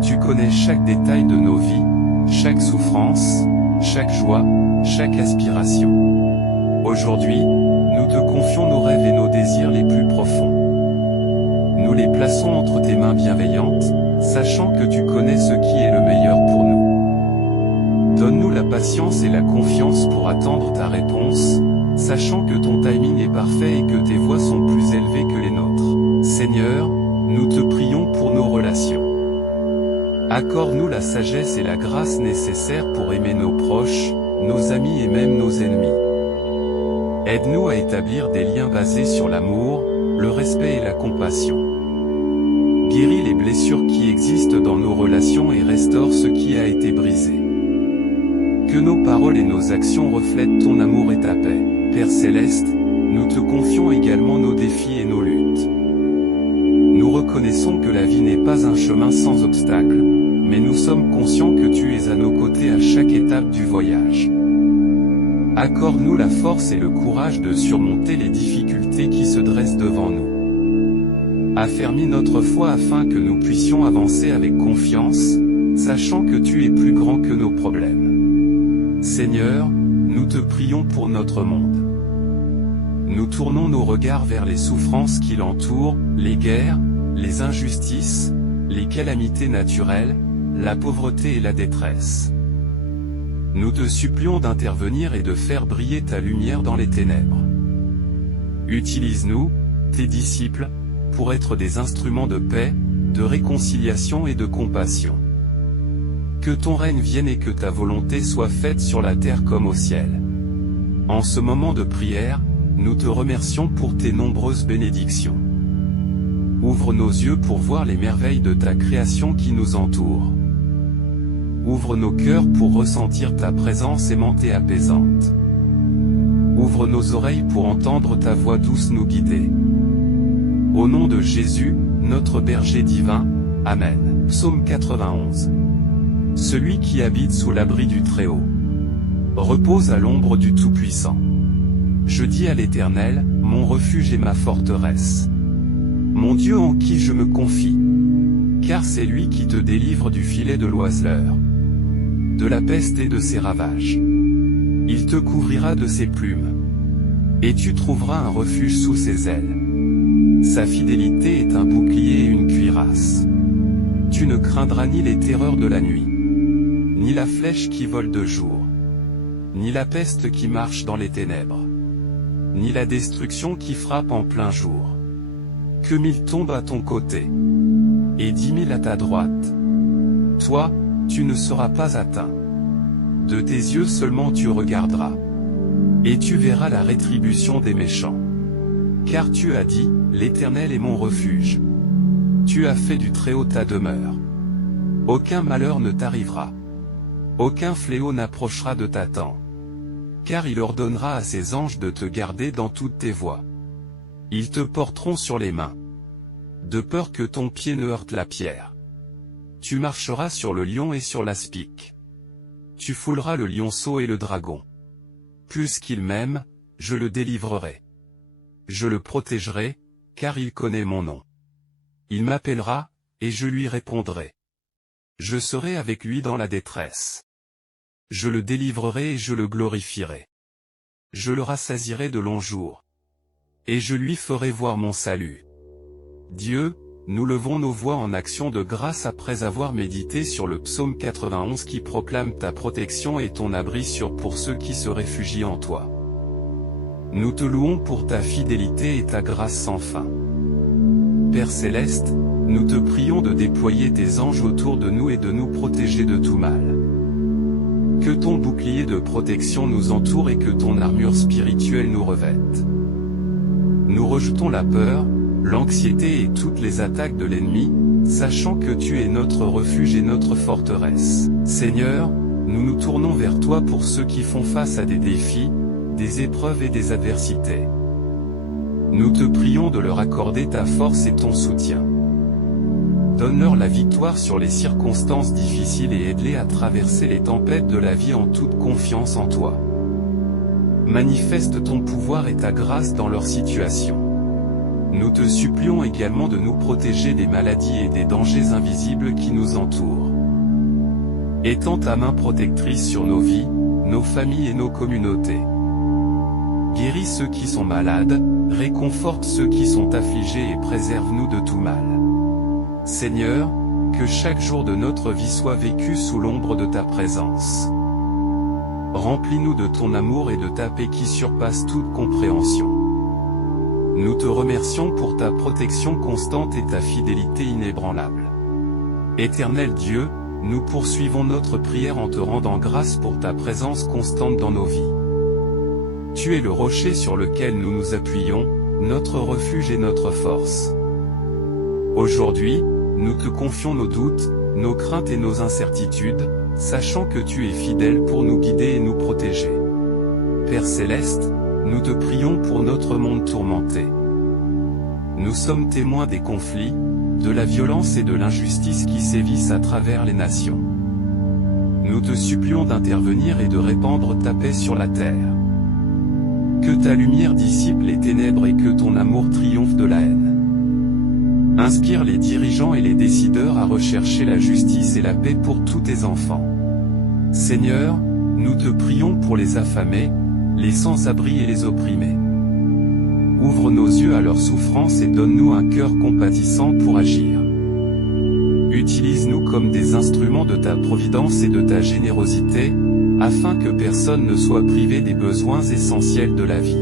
Tu connais chaque détail de nos vies, chaque souffrance, chaque joie, chaque aspiration. Aujourd'hui, nous te confions nos rêves et nos désirs les plus profonds. Nous les plaçons entre tes mains bienveillantes, sachant que tu connais ce qui est le meilleur pour nous. Donne-nous la patience et la confiance pour attendre ta réponse, sachant que ton timing est parfait et que tes voies sont plus élevées que les nôtres. Seigneur, nous te prions pour nos relations. Accorde-nous la sagesse et la grâce nécessaires pour aimer nos proches, nos amis et même nos ennemis. Aide-nous à établir des liens basés sur l'amour, le respect et la compassion. Guéris les blessures qui existent dans nos relations et restaure ce qui a été brisé. Que nos paroles et nos actions reflètent ton amour et ta paix. Père Céleste, nous te confions également nos défis et nos luttes. Nous reconnaissons que la vie n'est pas un chemin sans obstacles, mais nous sommes conscients que tu es à nos côtés à chaque étape du voyage. Accorde-nous la force et le courage de surmonter les difficultés qui se dressent devant nous. Affermis notre foi afin que nous puissions avancer avec confiance, sachant que tu es plus grand que nos problèmes. Seigneur, nous te prions pour notre monde. Nous tournons nos regards vers les souffrances qui l'entourent, les guerres, les injustices, les calamités naturelles, la pauvreté et la détresse. nous te supplions d'intervenir et de faire briller ta lumière dans les ténèbres. Utilise-nous, tes disciples, pour être des instruments de paix, de réconciliation et de compassion. Que ton règne vienne et que ta volonté soit faite sur la terre comme au ciel. En ce moment de prière, nous te remercions pour tes nombreuses bénédictions. Ouvre nos yeux pour voir les merveilles de ta création qui nous entoure. Ouvre nos cœurs pour ressentir ta présence aimante et apaisante. Ouvre nos oreilles pour entendre ta voix douce nous guider. Au nom de Jésus, notre berger divin, Amen. Psaume 91. Celui qui habite sous l'abri du Très-Haut repose à l'ombre du Tout-Puissant. Je dis à l'Éternel, mon refuge et ma forteresse. Mon Dieu en qui je me confie. Car c'est lui qui te délivre du filet de l'oiseleur, de la peste et de ses ravages. Il te couvrira de ses plumes, et tu trouveras un refuge sous ses ailes. Sa fidélité est un bouclier et une cuirasse. Tu ne craindras ni les terreurs de la nuit, ni la flèche qui vole de jour, ni la peste qui marche dans les ténèbres, ni la destruction qui frappe en plein jour. Que 1000 tombent à ton côté, et 10 000 à ta droite. Toi, tu ne seras pas atteint. De tes yeux seulement tu regarderas, et tu verras la rétribution des méchants. Car tu as dit, l'Éternel est mon refuge. Tu as fait du Très-Haut ta demeure. Aucun malheur ne t'arrivera. Aucun fléau n'approchera de ta tente. Car il ordonnera à ses anges de te garder dans toutes tes voies. Ils te porteront sur les mains, de peur que ton pied ne heurte la pierre. Tu marcheras sur le lion et sur l'aspic. Tu fouleras le lionceau et le dragon. Plus qu'il m'aime, je le délivrerai. Je le protégerai, car il connaît mon nom. Il m'appellera, et je lui répondrai. Je serai avec lui dans la détresse. Je le délivrerai et je le glorifierai. Je le rassasierai de longs jours, et je lui ferai voir mon salut. Dieu, nous levons nos voix en action de grâce après avoir médité sur le psaume 91 qui proclame ta protection et ton abri pour ceux qui se réfugient en toi. Nous te louons pour ta fidélité et ta grâce sans fin. Père céleste, nous te prions de déployer tes anges autour de nous et de nous protéger de tout mal. Que ton bouclier de protection nous entoure et que ton armure spirituelle nous revête. Nous rejetons la peur, l'anxiété et toutes les attaques de l'ennemi, sachant que tu es notre refuge et notre forteresse. Seigneur, nous nous tournons vers toi pour ceux qui font face à des défis, des épreuves et des adversités. Nous te prions de leur accorder ta force et ton soutien. Donne-leur la victoire sur les circonstances difficiles et aide-les à traverser les tempêtes de la vie en toute confiance en toi. Manifeste ton pouvoir et ta grâce dans leur situation. Nous te supplions également de nous protéger des maladies et des dangers invisibles qui nous entourent. Étends ta main protectrice sur nos vies, nos familles et nos communautés. Guéris ceux qui sont malades, réconforte ceux qui sont affligés et préserve-nous de tout mal. Seigneur, que chaque jour de notre vie soit vécu sous l'ombre de ta présence. Remplis-nous de ton amour et de ta paix qui surpasse toute compréhension. Nous te remercions pour ta protection constante et ta fidélité inébranlable. Éternel Dieu, nous poursuivons notre prière en te rendant grâce pour ta présence constante dans nos vies. Tu es le rocher sur lequel nous nous appuyons, notre refuge et notre force. Aujourd'hui, nous te confions nos doutes, nos craintes et nos incertitudes, sachant que tu es fidèle pour nous guider et nous protéger. Père céleste, nous te prions pour notre monde tourmenté. Nous sommes témoins des conflits, de la violence et de l'injustice qui sévissent à travers les nations. Nous te supplions d'intervenir et de répandre ta paix sur la terre. Que ta lumière dissipe les ténèbres et que ton amour triomphe de la haine. Inspire les dirigeants et les décideurs à rechercher la justice et la paix pour tous tes enfants. Seigneur, nous te prions pour les affamés, les sans-abri et les opprimés. Ouvre nos yeux à leur souffrance et donne-nous un cœur compatissant pour agir. Utilise-nous comme des instruments de ta providence et de ta générosité, afin que personne ne soit privé des besoins essentiels de la vie.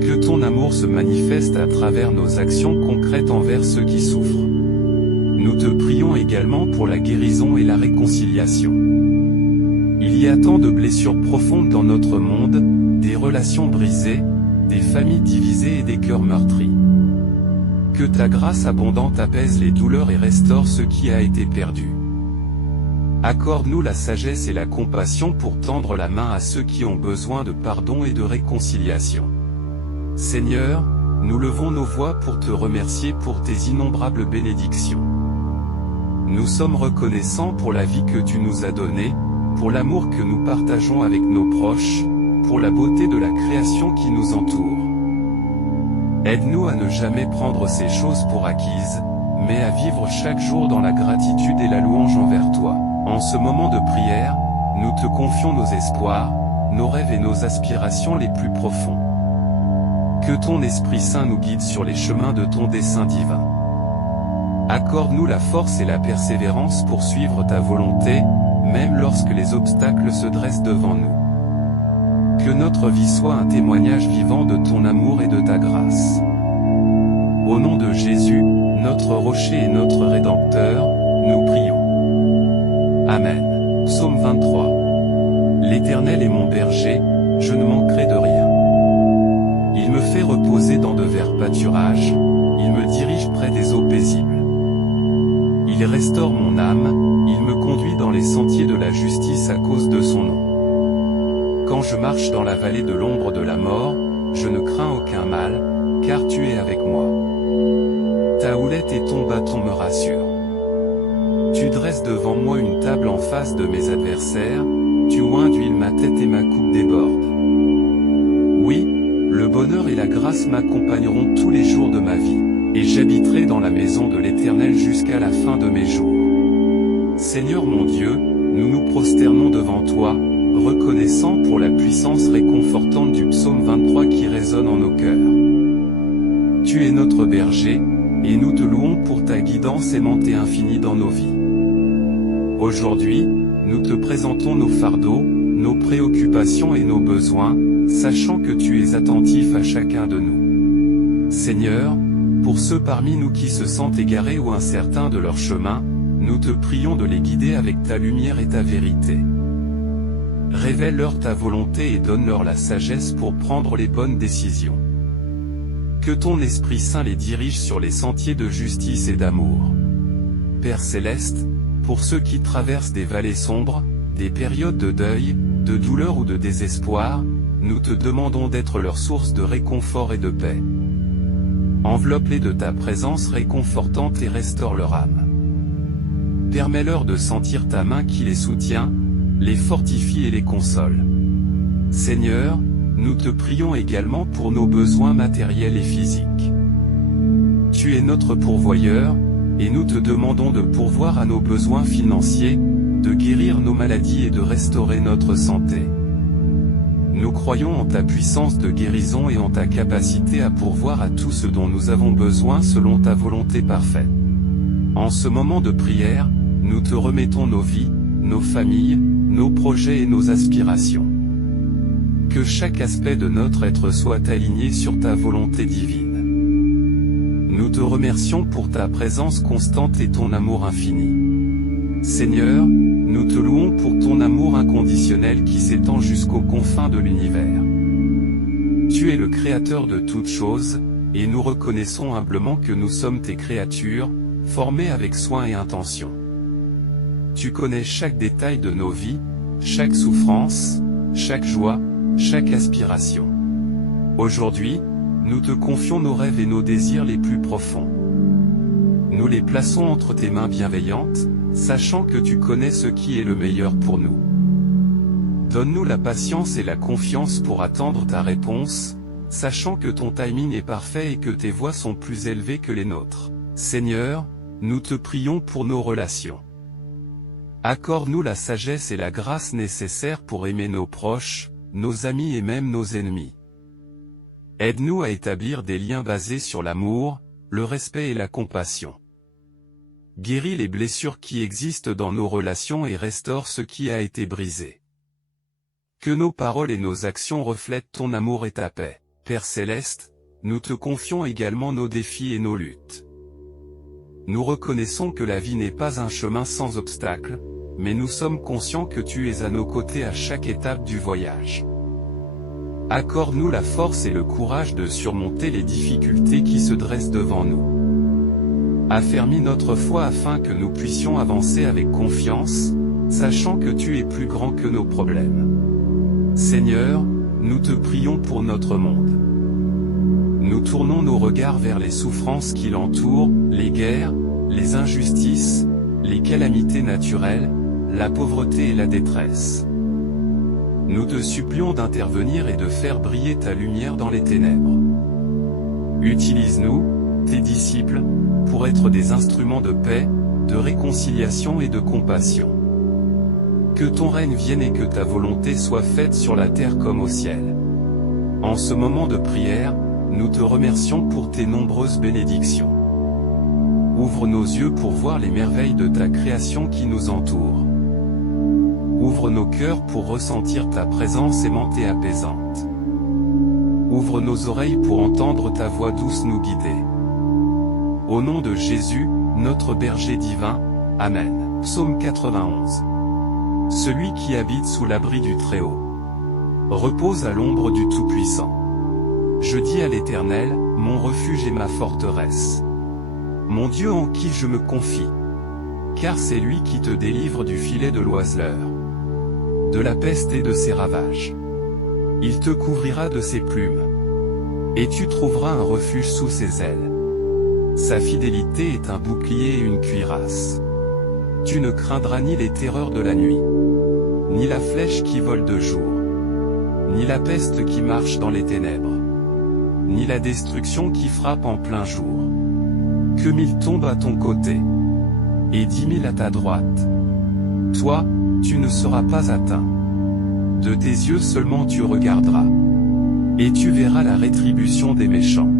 Que ton amour se manifeste à travers nos actions concrètes envers ceux qui souffrent. Nous te prions également pour la guérison et la réconciliation. Il y a tant de blessures profondes dans notre monde, des relations brisées, des familles divisées et des cœurs meurtris. Que ta grâce abondante apaise les douleurs et restaure ce qui a été perdu. Accorde-nous la sagesse et la compassion pour tendre la main à ceux qui ont besoin de pardon et de réconciliation. Seigneur, nous levons nos voix pour te remercier pour tes innombrables bénédictions. Nous sommes reconnaissants pour la vie que tu nous as donnée, pour l'amour que nous partageons avec nos proches, pour la beauté de la création qui nous entoure. Aide-nous à ne jamais prendre ces choses pour acquises, mais à vivre chaque jour dans la gratitude et la louange envers toi. En ce moment de prière, nous te confions nos espoirs, nos rêves et nos aspirations les plus profonds. Que ton Esprit Saint nous guide sur les chemins de ton dessein divin. Accorde-nous la force et la persévérance pour suivre ta volonté, même lorsque les obstacles se dressent devant nous. Que notre vie soit un témoignage vivant de ton amour et de ta grâce. Au nom de Jésus, notre rocher et notre Rédempteur, nous prions. Amen. Psaume 23. L'Éternel est mon berger, je ne manquerai de rien. Il me fait reposer dans de verts pâturages, il me dirige près des eaux paisibles. Il restaure mon âme, il me conduit dans les sentiers de la justice à cause de son nom. Quand je marche dans la vallée de l'ombre de la mort, je ne crains aucun mal, car tu es avec moi. Ta houlette et ton bâton me rassurent. Tu dresses devant moi une table en face de mes adversaires, tu oins d'huile ma tête et ma coupe déborde. Oui, le bonheur et la grâce m'accompagneront tous les jours de ma vie, et j'habiterai dans la maison de l'Éternel jusqu'à la fin de mes jours. Seigneur mon Dieu, nous nous prosternons devant toi, reconnaissants pour la puissance réconfortante du psaume 23 qui résonne en nos cœurs. Tu es notre berger, et nous te louons pour ta guidance aimante et infinie dans nos vies. Aujourd'hui, nous te présentons nos fardeaux, nos préoccupations et nos besoins, sachant que tu es attentif à chacun de nous. Seigneur, pour ceux parmi nous qui se sentent égarés ou incertains de leur chemin, nous te prions de les guider avec ta lumière et ta vérité. Révèle-leur ta volonté et donne-leur la sagesse pour prendre les bonnes décisions. Que ton Esprit Saint les dirige sur les sentiers de justice et d'amour. Père Céleste, pour ceux qui traversent des vallées sombres, des périodes de deuil, de douleur ou de désespoir, nous te demandons d'être leur source de réconfort et de paix. Enveloppe-les de ta présence réconfortante et restaure leur âme. Permets-leur de sentir ta main qui les soutient, les fortifie et les console. Seigneur, nous te prions également pour nos besoins matériels et physiques. Tu es notre pourvoyeur, et nous te demandons de pourvoir à nos besoins financiers, de guérir nos maladies et de restaurer notre santé. Nous croyons en ta puissance de guérison et en ta capacité à pourvoir à tout ce dont nous avons besoin selon ta volonté parfaite. En ce moment de prière, nous te remettons nos vies, nos familles, nos projets et nos aspirations. Que chaque aspect de notre être soit aligné sur ta volonté divine. Nous te remercions pour ta présence constante et ton amour infini. Seigneur, nous te louons pour ton amour inconditionnel qui s'étend jusqu'aux confins de l'univers. Tu es le Créateur de toutes choses, et nous reconnaissons humblement que nous sommes tes créatures, formées avec soin et intention. Tu connais chaque détail de nos vies, chaque souffrance, chaque joie, chaque aspiration. Aujourd'hui, nous te confions nos rêves et nos désirs les plus profonds. Nous les plaçons entre tes mains bienveillantes, sachant que tu connais ce qui est le meilleur pour nous. Donne-nous la patience et la confiance pour attendre ta réponse, sachant que ton timing est parfait et que tes voies sont plus élevées que les nôtres. Seigneur, nous te prions pour nos relations. Accorde-nous la sagesse et la grâce nécessaires pour aimer nos proches, nos amis et même nos ennemis. Aide-nous à établir des liens basés sur l'amour, le respect et la compassion. Guéris les blessures qui existent dans nos relations et restaure ce qui a été brisé. Que nos paroles et nos actions reflètent ton amour et ta paix. Père céleste, nous te confions également nos défis et nos luttes. Nous reconnaissons que la vie n'est pas un chemin sans obstacles, mais nous sommes conscients que tu es à nos côtés à chaque étape du voyage. Accorde-nous la force et le courage de surmonter les difficultés qui se dressent devant nous. Affermis notre foi afin que nous puissions avancer avec confiance, sachant que tu es plus grand que nos problèmes. Seigneur, nous te prions pour notre monde. Nous tournons nos regards vers les souffrances qui l'entourent, les guerres, les injustices, les calamités naturelles, la pauvreté et la détresse. Nous te supplions d'intervenir et de faire briller ta lumière dans les ténèbres. Utilise-nous, tes disciples, pour être des instruments de paix, de réconciliation et de compassion. Que ton règne vienne et que ta volonté soit faite sur la terre comme au ciel. En ce moment de prière, nous te remercions pour tes nombreuses bénédictions. Ouvre nos yeux pour voir les merveilles de ta création qui nous entoure. Ouvre nos cœurs pour ressentir ta présence aimante et apaisante. Ouvre nos oreilles pour entendre ta voix douce nous guider. Au nom de Jésus, notre berger divin, Amen. Psaume 91. Celui qui habite sous l'abri du Très-Haut repose à l'ombre du Tout-Puissant. Je dis à l'Éternel, mon refuge et ma forteresse. Mon Dieu en qui je me confie. Car c'est lui qui te délivre du filet de l'oiseleur, de la peste et de ses ravages. Il te couvrira de ses plumes, et tu trouveras un refuge sous ses ailes. Sa fidélité est un bouclier et une cuirasse. Tu ne craindras ni les terreurs de la nuit, ni la flèche qui vole de jour, ni la peste qui marche dans les ténèbres, ni la destruction qui frappe en plein jour. Que 1000 tombent à ton côté, et 10 000 à ta droite. Toi, tu ne seras pas atteint. De tes yeux seulement tu regarderas, et tu verras la rétribution des méchants.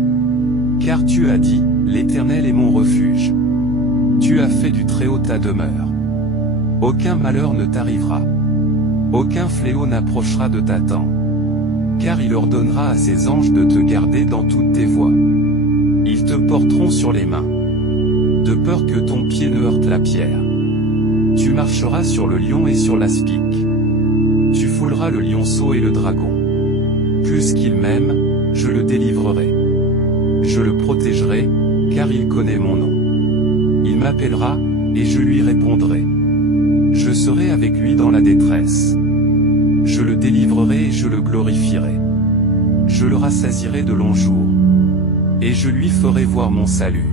Car tu as dit, l'Éternel est mon refuge. Tu as fait du Très-Haut ta demeure. Aucun malheur ne t'arrivera. Aucun fléau n'approchera de ta tente. Car il ordonnera à ses anges de te garder dans toutes tes voies. Ils te porteront sur les mains, de peur que ton pied ne heurte la pierre. Tu marcheras sur le lion et sur l'aspic. Tu fouleras le lionceau et le dragon. Plus qu'il m'aime, je le délivrerai. Je le protégerai, car il connaît mon nom. Il m'appellera, et je lui répondrai. Je serai avec lui dans la détresse. Je le délivrerai et je le glorifierai. Je le rassasierai de longs jours, et je lui ferai voir mon salut.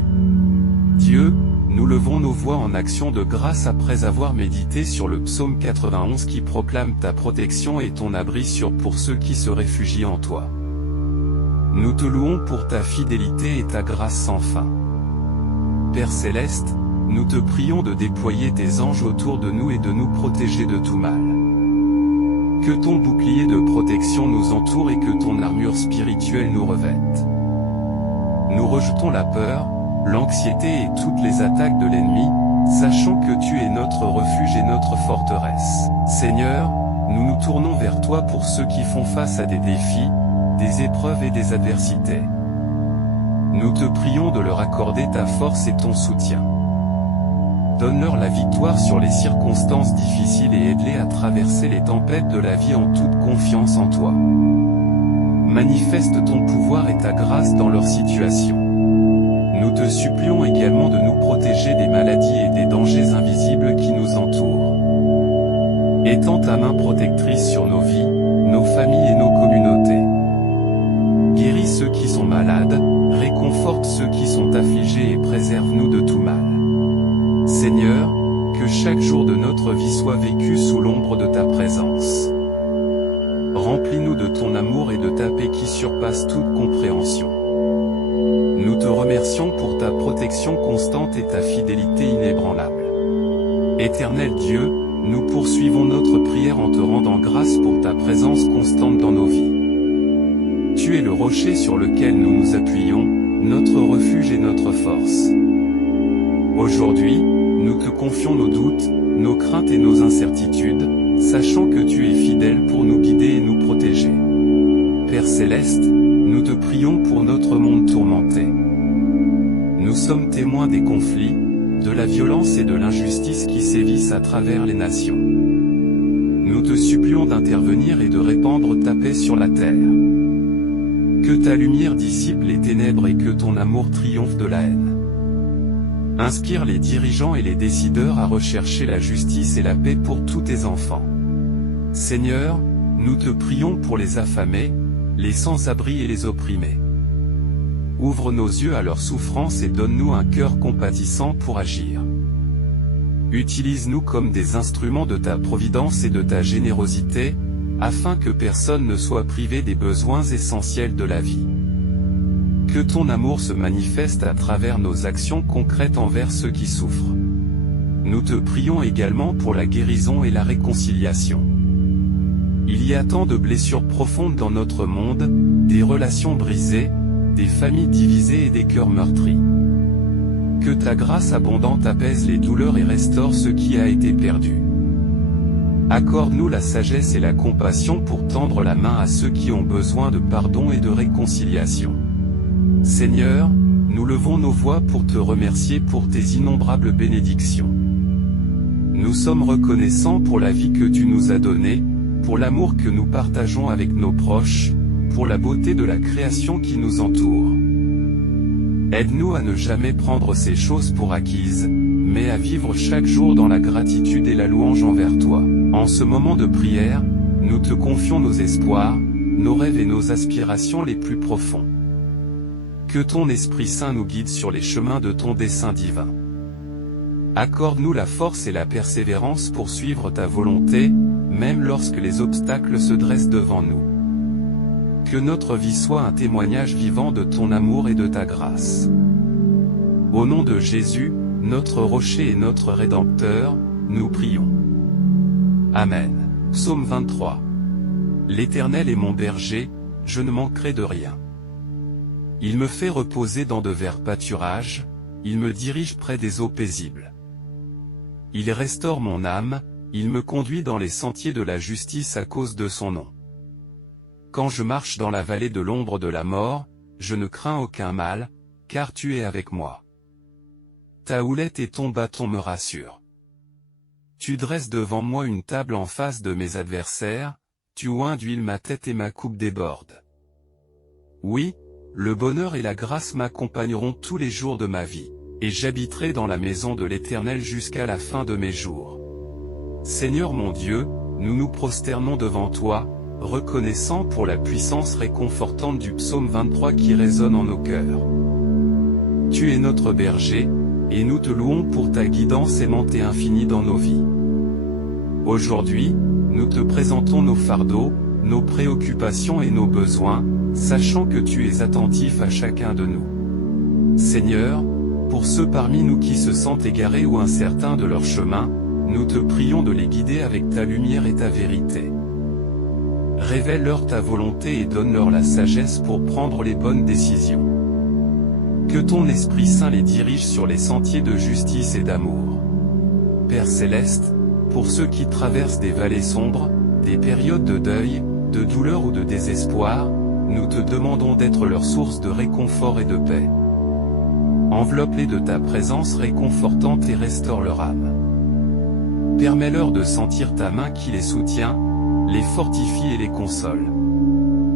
Dieu, nous levons nos voix en action de grâce après avoir médité sur le psaume 91 qui proclame ta protection et ton abri sûr pour ceux qui se réfugient en toi. Nous te louons pour ta fidélité et ta grâce sans fin. Père céleste, nous te prions de déployer tes anges autour de nous et de nous protéger de tout mal. Que ton bouclier de protection nous entoure et que ton armure spirituelle nous revête. Nous rejetons la peur, l'anxiété et toutes les attaques de l'ennemi, sachant que tu es notre refuge et notre forteresse. Seigneur, nous nous tournons vers toi pour ceux qui font face à des défis, des épreuves et des adversités. Nous te prions de leur accorder ta force et ton soutien. Donne-leur la victoire sur les circonstances difficiles et aide-les à traverser les tempêtes de la vie en toute confiance en toi. Manifeste ton pouvoir et ta grâce dans leur situation. Nous te supplions également de nous protéger des maladies et des dangers invisibles qui nous entourent. Étends ta main protectrice sur nos vies, nos familles et nos communautés. Guéris ceux qui sont malades, réconforte ceux qui sont affligés et préserve-nous de tout mal. Seigneur, que chaque jour de notre vie soit vécu sous l'ombre de ta présence. Remplis-nous de ton amour et de ta paix qui surpasse toute compréhension. Nous te remercions pour ta protection constante et ta fidélité inébranlable. Éternel Dieu, nous poursuivons notre prière en te rendant grâce pour ta présence constante dans nos vies. Tu es le rocher sur lequel nous nous appuyons, notre refuge et notre force. Aujourd'hui, nous te confions nos doutes, nos craintes et nos incertitudes, sachant que tu es fidèle pour nous guider et nous protéger. Père Céleste, nous te prions pour notre monde tourmenté. Nous sommes témoins des conflits, de la violence et de l'injustice qui sévissent à travers les nations. Nous te supplions d'intervenir et de répandre ta paix sur la terre. Que ta lumière dissipe les ténèbres et que ton amour triomphe de la haine. Inspire les dirigeants et les décideurs à rechercher la justice et la paix pour tous tes enfants. Seigneur, nous te prions pour les affamés, les sans-abri et les opprimés. Ouvre nos yeux à leur souffrance et donne-nous un cœur compatissant pour agir. Utilise-nous comme des instruments de ta providence et de ta générosité, afin que personne ne soit privé des besoins essentiels de la vie. Que ton amour se manifeste à travers nos actions concrètes envers ceux qui souffrent. Nous te prions également pour la guérison et la réconciliation. Il y a tant de blessures profondes dans notre monde, des relations brisées, des familles divisées et des cœurs meurtris. Que ta grâce abondante apaise les douleurs et restaure ce qui a été perdu. Accorde-nous la sagesse et la compassion pour tendre la main à ceux qui ont besoin de pardon et de réconciliation. Seigneur, nous levons nos voix pour te remercier pour tes innombrables bénédictions. Nous sommes reconnaissants pour la vie que tu nous as donnée, pour l'amour que nous partageons avec nos proches, pour la beauté de la création qui nous entoure. Aide-nous à ne jamais prendre ces choses pour acquises, mais à vivre chaque jour dans la gratitude et la louange envers toi. En ce moment de prière, nous te confions nos espoirs, nos rêves et nos aspirations les plus profonds. Que ton Esprit Saint nous guide sur les chemins de ton dessein divin. Accorde-nous la force et la persévérance pour suivre ta volonté, même lorsque les obstacles se dressent devant nous. Que notre vie soit un témoignage vivant de ton amour et de ta grâce. Au nom de Jésus, notre rocher et notre Rédempteur, nous prions. Amen. Psaume 23. L'Éternel est mon berger, je ne manquerai de rien. Il me fait reposer dans de verts pâturages, il me dirige près des eaux paisibles. Il restaure mon âme, il me conduit dans les sentiers de la justice à cause de son nom. Quand je marche dans la vallée de l'ombre de la mort, je ne crains aucun mal, car tu es avec moi. Ta houlette et ton bâton me rassurent. Tu dresses devant moi une table en face de mes adversaires, tu oins d'huile ma tête et ma coupe déborde. Oui, le bonheur et la grâce m'accompagneront tous les jours de ma vie, et j'habiterai dans la maison de l'Éternel jusqu'à la fin de mes jours. Seigneur mon Dieu, nous nous prosternons devant toi, reconnaissants pour la puissance réconfortante du psaume 23 qui résonne en nos cœurs. Tu es notre berger, et nous te louons pour ta guidance aimante et infinie dans nos vies. Aujourd'hui, nous te présentons nos fardeaux, nos préoccupations et nos besoins, sachant que tu es attentif à chacun de nous. Seigneur, pour ceux parmi nous qui se sentent égarés ou incertains de leur chemin, nous te prions de les guider avec ta lumière et ta vérité. Révèle-leur ta volonté et donne-leur la sagesse pour prendre les bonnes décisions. Que ton Esprit Saint les dirige sur les sentiers de justice et d'amour. Père Céleste, pour ceux qui traversent des vallées sombres, des périodes de deuil, de douleur ou de désespoir, nous te demandons d'être leur source de réconfort et de paix. Enveloppe-les de ta présence réconfortante et restaure leur âme. Permets-leur de sentir ta main qui les soutient, les fortifie et les console.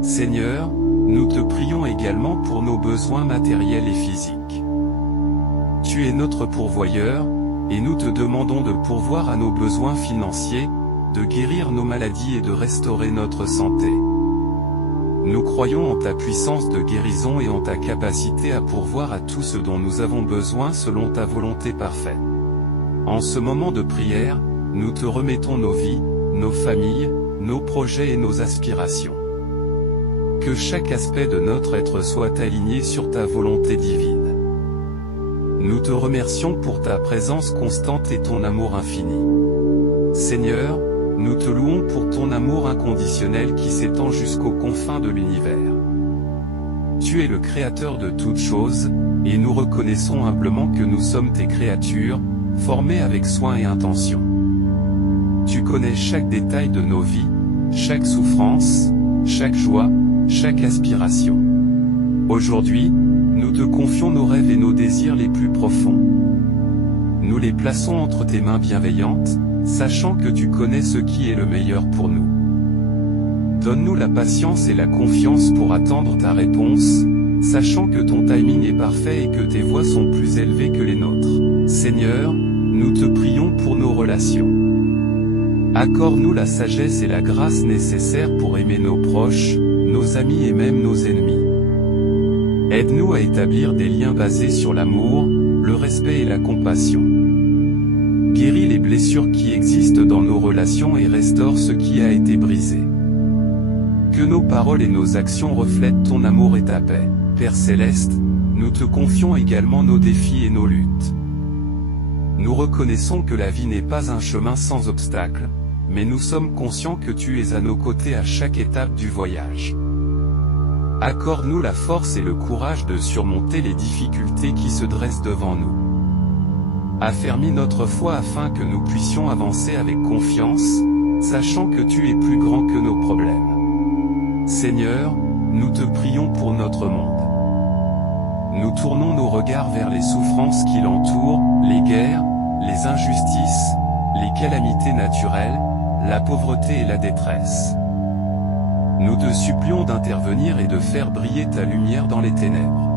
Seigneur, nous te prions également pour nos besoins matériels et physiques. Tu es notre pourvoyeur, et nous te demandons de pourvoir à nos besoins financiers, de guérir nos maladies et de restaurer notre santé. Nous croyons en ta puissance de guérison et en ta capacité à pourvoir à tout ce dont nous avons besoin selon ta volonté parfaite. En ce moment de prière, nous te remettons nos vies, nos familles, nos projets et nos aspirations. Que chaque aspect de notre être soit aligné sur ta volonté divine. Nous te remercions pour ta présence constante et ton amour infini. Seigneur, nous te louons pour ton amour inconditionnel qui s'étend jusqu'aux confins de l'univers. Tu es le Créateur de toutes choses, et nous reconnaissons humblement que nous sommes tes créatures, formées avec soin et intention. Tu connais chaque détail de nos vies, chaque souffrance, chaque joie, chaque aspiration. Aujourd'hui, nous te confions nos rêves et nos désirs les plus profonds. Nous les plaçons entre tes mains bienveillantes, sachant que tu connais ce qui est le meilleur pour nous. Donne-nous la patience et la confiance pour attendre ta réponse, sachant que ton timing est parfait et que tes voies sont plus élevées que les nôtres. Seigneur, nous te prions pour nos relations. Accorde-nous la sagesse et la grâce nécessaires pour aimer nos proches, nos amis et même nos ennemis. Aide-nous à établir des liens basés sur l'amour, le respect et la compassion. Guéris les blessures qui existent dans nos relations et restaure ce qui a été brisé. Que nos paroles et nos actions reflètent ton amour et ta paix. Père Céleste, nous te confions également nos défis et nos luttes. Nous reconnaissons que la vie n'est pas un chemin sans obstacles, mais nous sommes conscients que tu es à nos côtés à chaque étape du voyage. Accorde-nous la force et le courage de surmonter les difficultés qui se dressent devant nous. Affermis notre foi afin que nous puissions avancer avec confiance, sachant que tu es plus grand que nos problèmes. Seigneur, nous te prions pour notre monde. Nous tournons nos regards vers les souffrances qui l'entourent, les guerres, les injustices, les calamités naturelles, la pauvreté et la détresse. Nous te supplions d'intervenir et de faire briller ta lumière dans les ténèbres.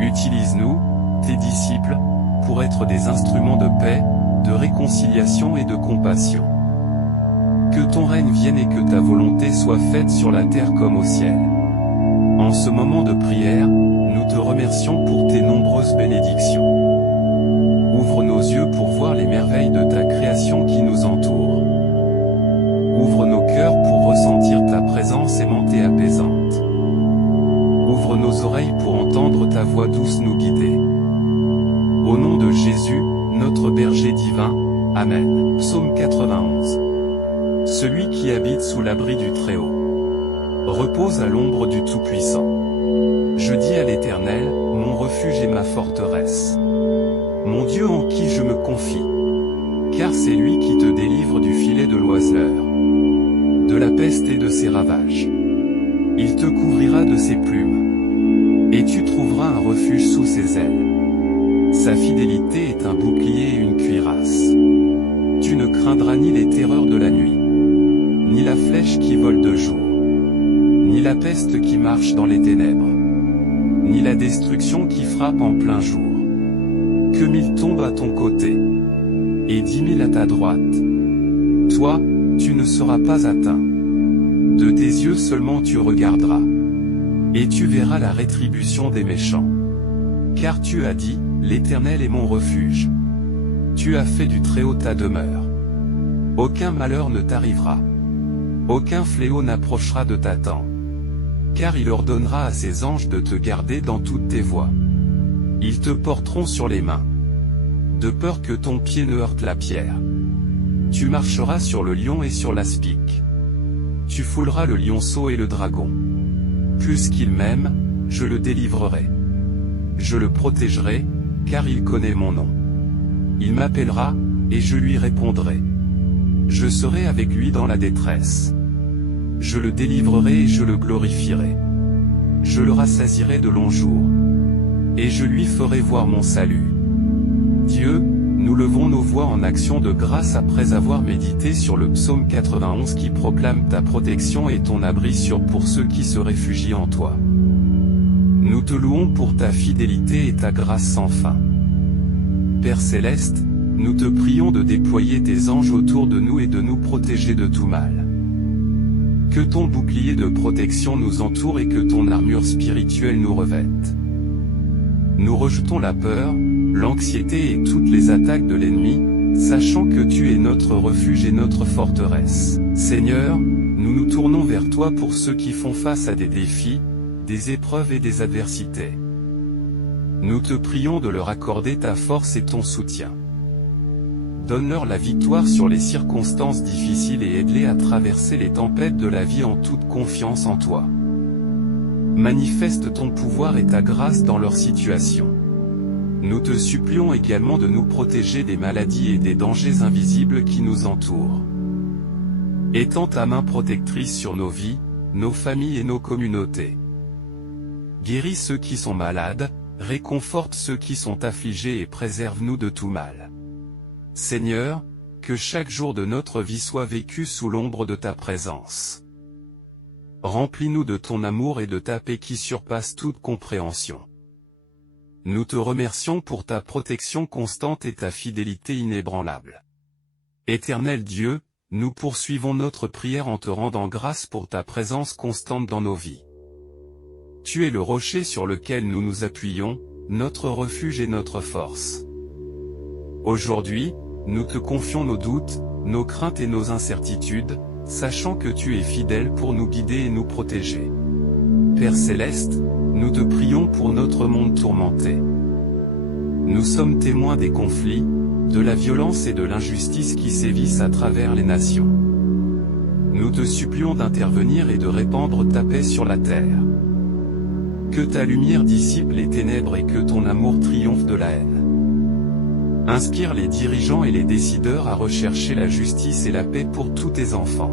Utilise-nous, tes disciples, pour être des instruments de paix, de réconciliation et de compassion. Que ton règne vienne et que ta volonté soit faite sur la terre comme au ciel. En ce moment de prière, nous te remercions pour tes nombreuses bénédictions. Ouvre nos yeux pour voir les merveilles de ta création qui nous entoure. Ouvre nos cœurs pour ressentir ta présence aimante et apaisante. Ouvre nos oreilles pour entendre ta voix douce nous guider. Au nom de Jésus, notre berger divin, Amen. Psaume 91. Celui qui habite sous l'abri du Très-Haut repose à l'ombre du Tout-Puissant. Je dis à l'Éternel, mon refuge et ma forteresse. Mon Dieu en qui je me confie. Car c'est lui qui te délivre du filet de l'oiseleur, de la peste et de ses ravages. Il te couvrira de ses plumes, et tu trouveras un refuge sous ses ailes. Sa fidélité est un bouclier et une cuirasse. Tu ne craindras ni les terreurs de la nuit, ni la flèche qui vole de jour, ni la peste qui marche dans les ténèbres, ni la destruction qui frappe en plein jour. Que 1000 tombent à ton côté, et 10 000 à ta droite. Toi, tu ne seras pas atteint. De tes yeux seulement tu regarderas, et tu verras la rétribution des méchants. Car tu as dit, l'Éternel est mon refuge. Tu as fait du Très-Haut ta demeure. Aucun malheur ne t'arrivera. Aucun fléau n'approchera de ta tente. Car il ordonnera à ses anges de te garder dans toutes tes voies. Ils te porteront sur les mains, de peur que ton pied ne heurte la pierre. Tu marcheras sur le lion et sur l'aspic. Tu fouleras le lionceau et le dragon. Plus qu'il m'aime, je le délivrerai. Je le protégerai, car il connaît mon nom. Il m'appellera, et je lui répondrai. Je serai avec lui dans la détresse. Je le délivrerai et je le glorifierai. Je le rassasierai de longs jours, et je lui ferai voir mon salut. Dieu, nous levons nos voix en action de grâce après avoir médité sur le psaume 91 qui proclame ta protection et ton abri pour ceux qui se réfugient en toi. Nous te louons pour ta fidélité et ta grâce sans fin. Père Céleste, nous te prions de déployer tes anges autour de nous et de nous protéger de tout mal. Que ton bouclier de protection nous entoure et que ton armure spirituelle nous revête. Nous rejetons la peur, l'anxiété et toutes les attaques de l'ennemi, sachant que tu es notre refuge et notre forteresse. Seigneur, nous nous tournons vers toi pour ceux qui font face à des défis, des épreuves et des adversités. Nous te prions de leur accorder ta force et ton soutien. Donne-leur la victoire sur les circonstances difficiles et aide-les à traverser les tempêtes de la vie en toute confiance en toi. Manifeste ton pouvoir et ta grâce dans leur situation. Nous te supplions également de nous protéger des maladies et des dangers invisibles qui nous entourent. Étends ta main protectrice sur nos vies, nos familles et nos communautés. Guéris ceux qui sont malades, réconforte ceux qui sont affligés et préserve-nous de tout mal. Seigneur, que chaque jour de notre vie soit vécu sous l'ombre de ta présence. Remplis-nous de ton amour et de ta paix qui surpasse toute compréhension. Nous te remercions pour ta protection constante et ta fidélité inébranlable. Éternel Dieu, nous poursuivons notre prière en te rendant grâce pour ta présence constante dans nos vies. Tu es le rocher sur lequel nous nous appuyons, notre refuge et notre force. Aujourd'hui, nous te confions nos doutes, nos craintes et nos incertitudes, sachant que tu es fidèle pour nous guider et nous protéger. Père Céleste, nous te prions pour notre monde tourmenté. Nous sommes témoins des conflits, de la violence et de l'injustice qui sévissent à travers les nations. Nous te supplions d'intervenir et de répandre ta paix sur la terre. Que ta lumière dissipe les ténèbres et que ton amour triomphe de la haine. Inspire les dirigeants et les décideurs à rechercher la justice et la paix pour tous tes enfants.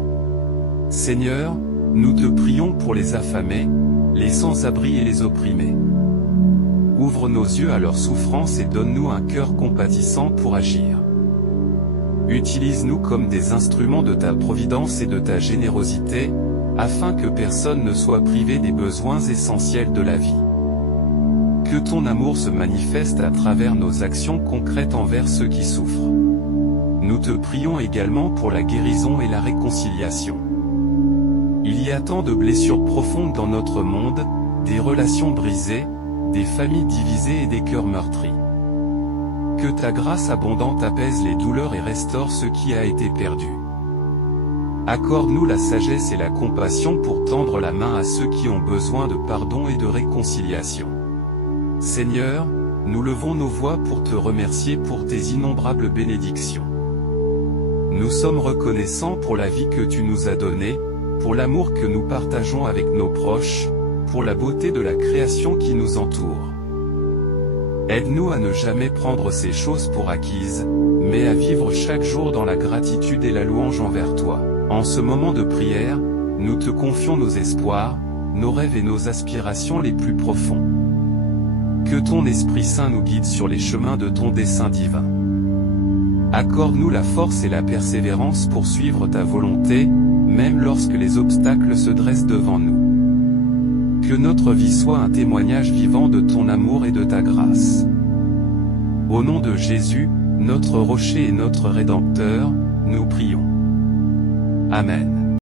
Seigneur, nous te prions pour les affamés, les sans-abri et les opprimés. Ouvre nos yeux à leur souffrance et donne-nous un cœur compatissant pour agir. Utilise-nous comme des instruments de ta providence et de ta générosité, afin que personne ne soit privé des besoins essentiels de la vie. Que ton amour se manifeste à travers nos actions concrètes envers ceux qui souffrent. Nous te prions également pour la guérison et la réconciliation. Il y a tant de blessures profondes dans notre monde, des relations brisées, des familles divisées et des cœurs meurtris. Que ta grâce abondante apaise les douleurs et restaure ce qui a été perdu. Accorde-nous la sagesse et la compassion pour tendre la main à ceux qui ont besoin de pardon et de réconciliation. Seigneur, nous levons nos voix pour te remercier pour tes innombrables bénédictions. Nous sommes reconnaissants pour la vie que tu nous as donnée, pour l'amour que nous partageons avec nos proches, pour la beauté de la création qui nous entoure. Aide-nous à ne jamais prendre ces choses pour acquises, mais à vivre chaque jour dans la gratitude et la louange envers toi. En ce moment de prière, nous te confions nos espoirs, nos rêves et nos aspirations les plus profonds. Que ton Esprit Saint nous guide sur les chemins de ton dessein divin. Accorde-nous la force et la persévérance pour suivre ta volonté, même lorsque les obstacles se dressent devant nous. Que notre vie soit un témoignage vivant de ton amour et de ta grâce. Au nom de Jésus, notre rocher et notre Rédempteur, nous prions. Amen.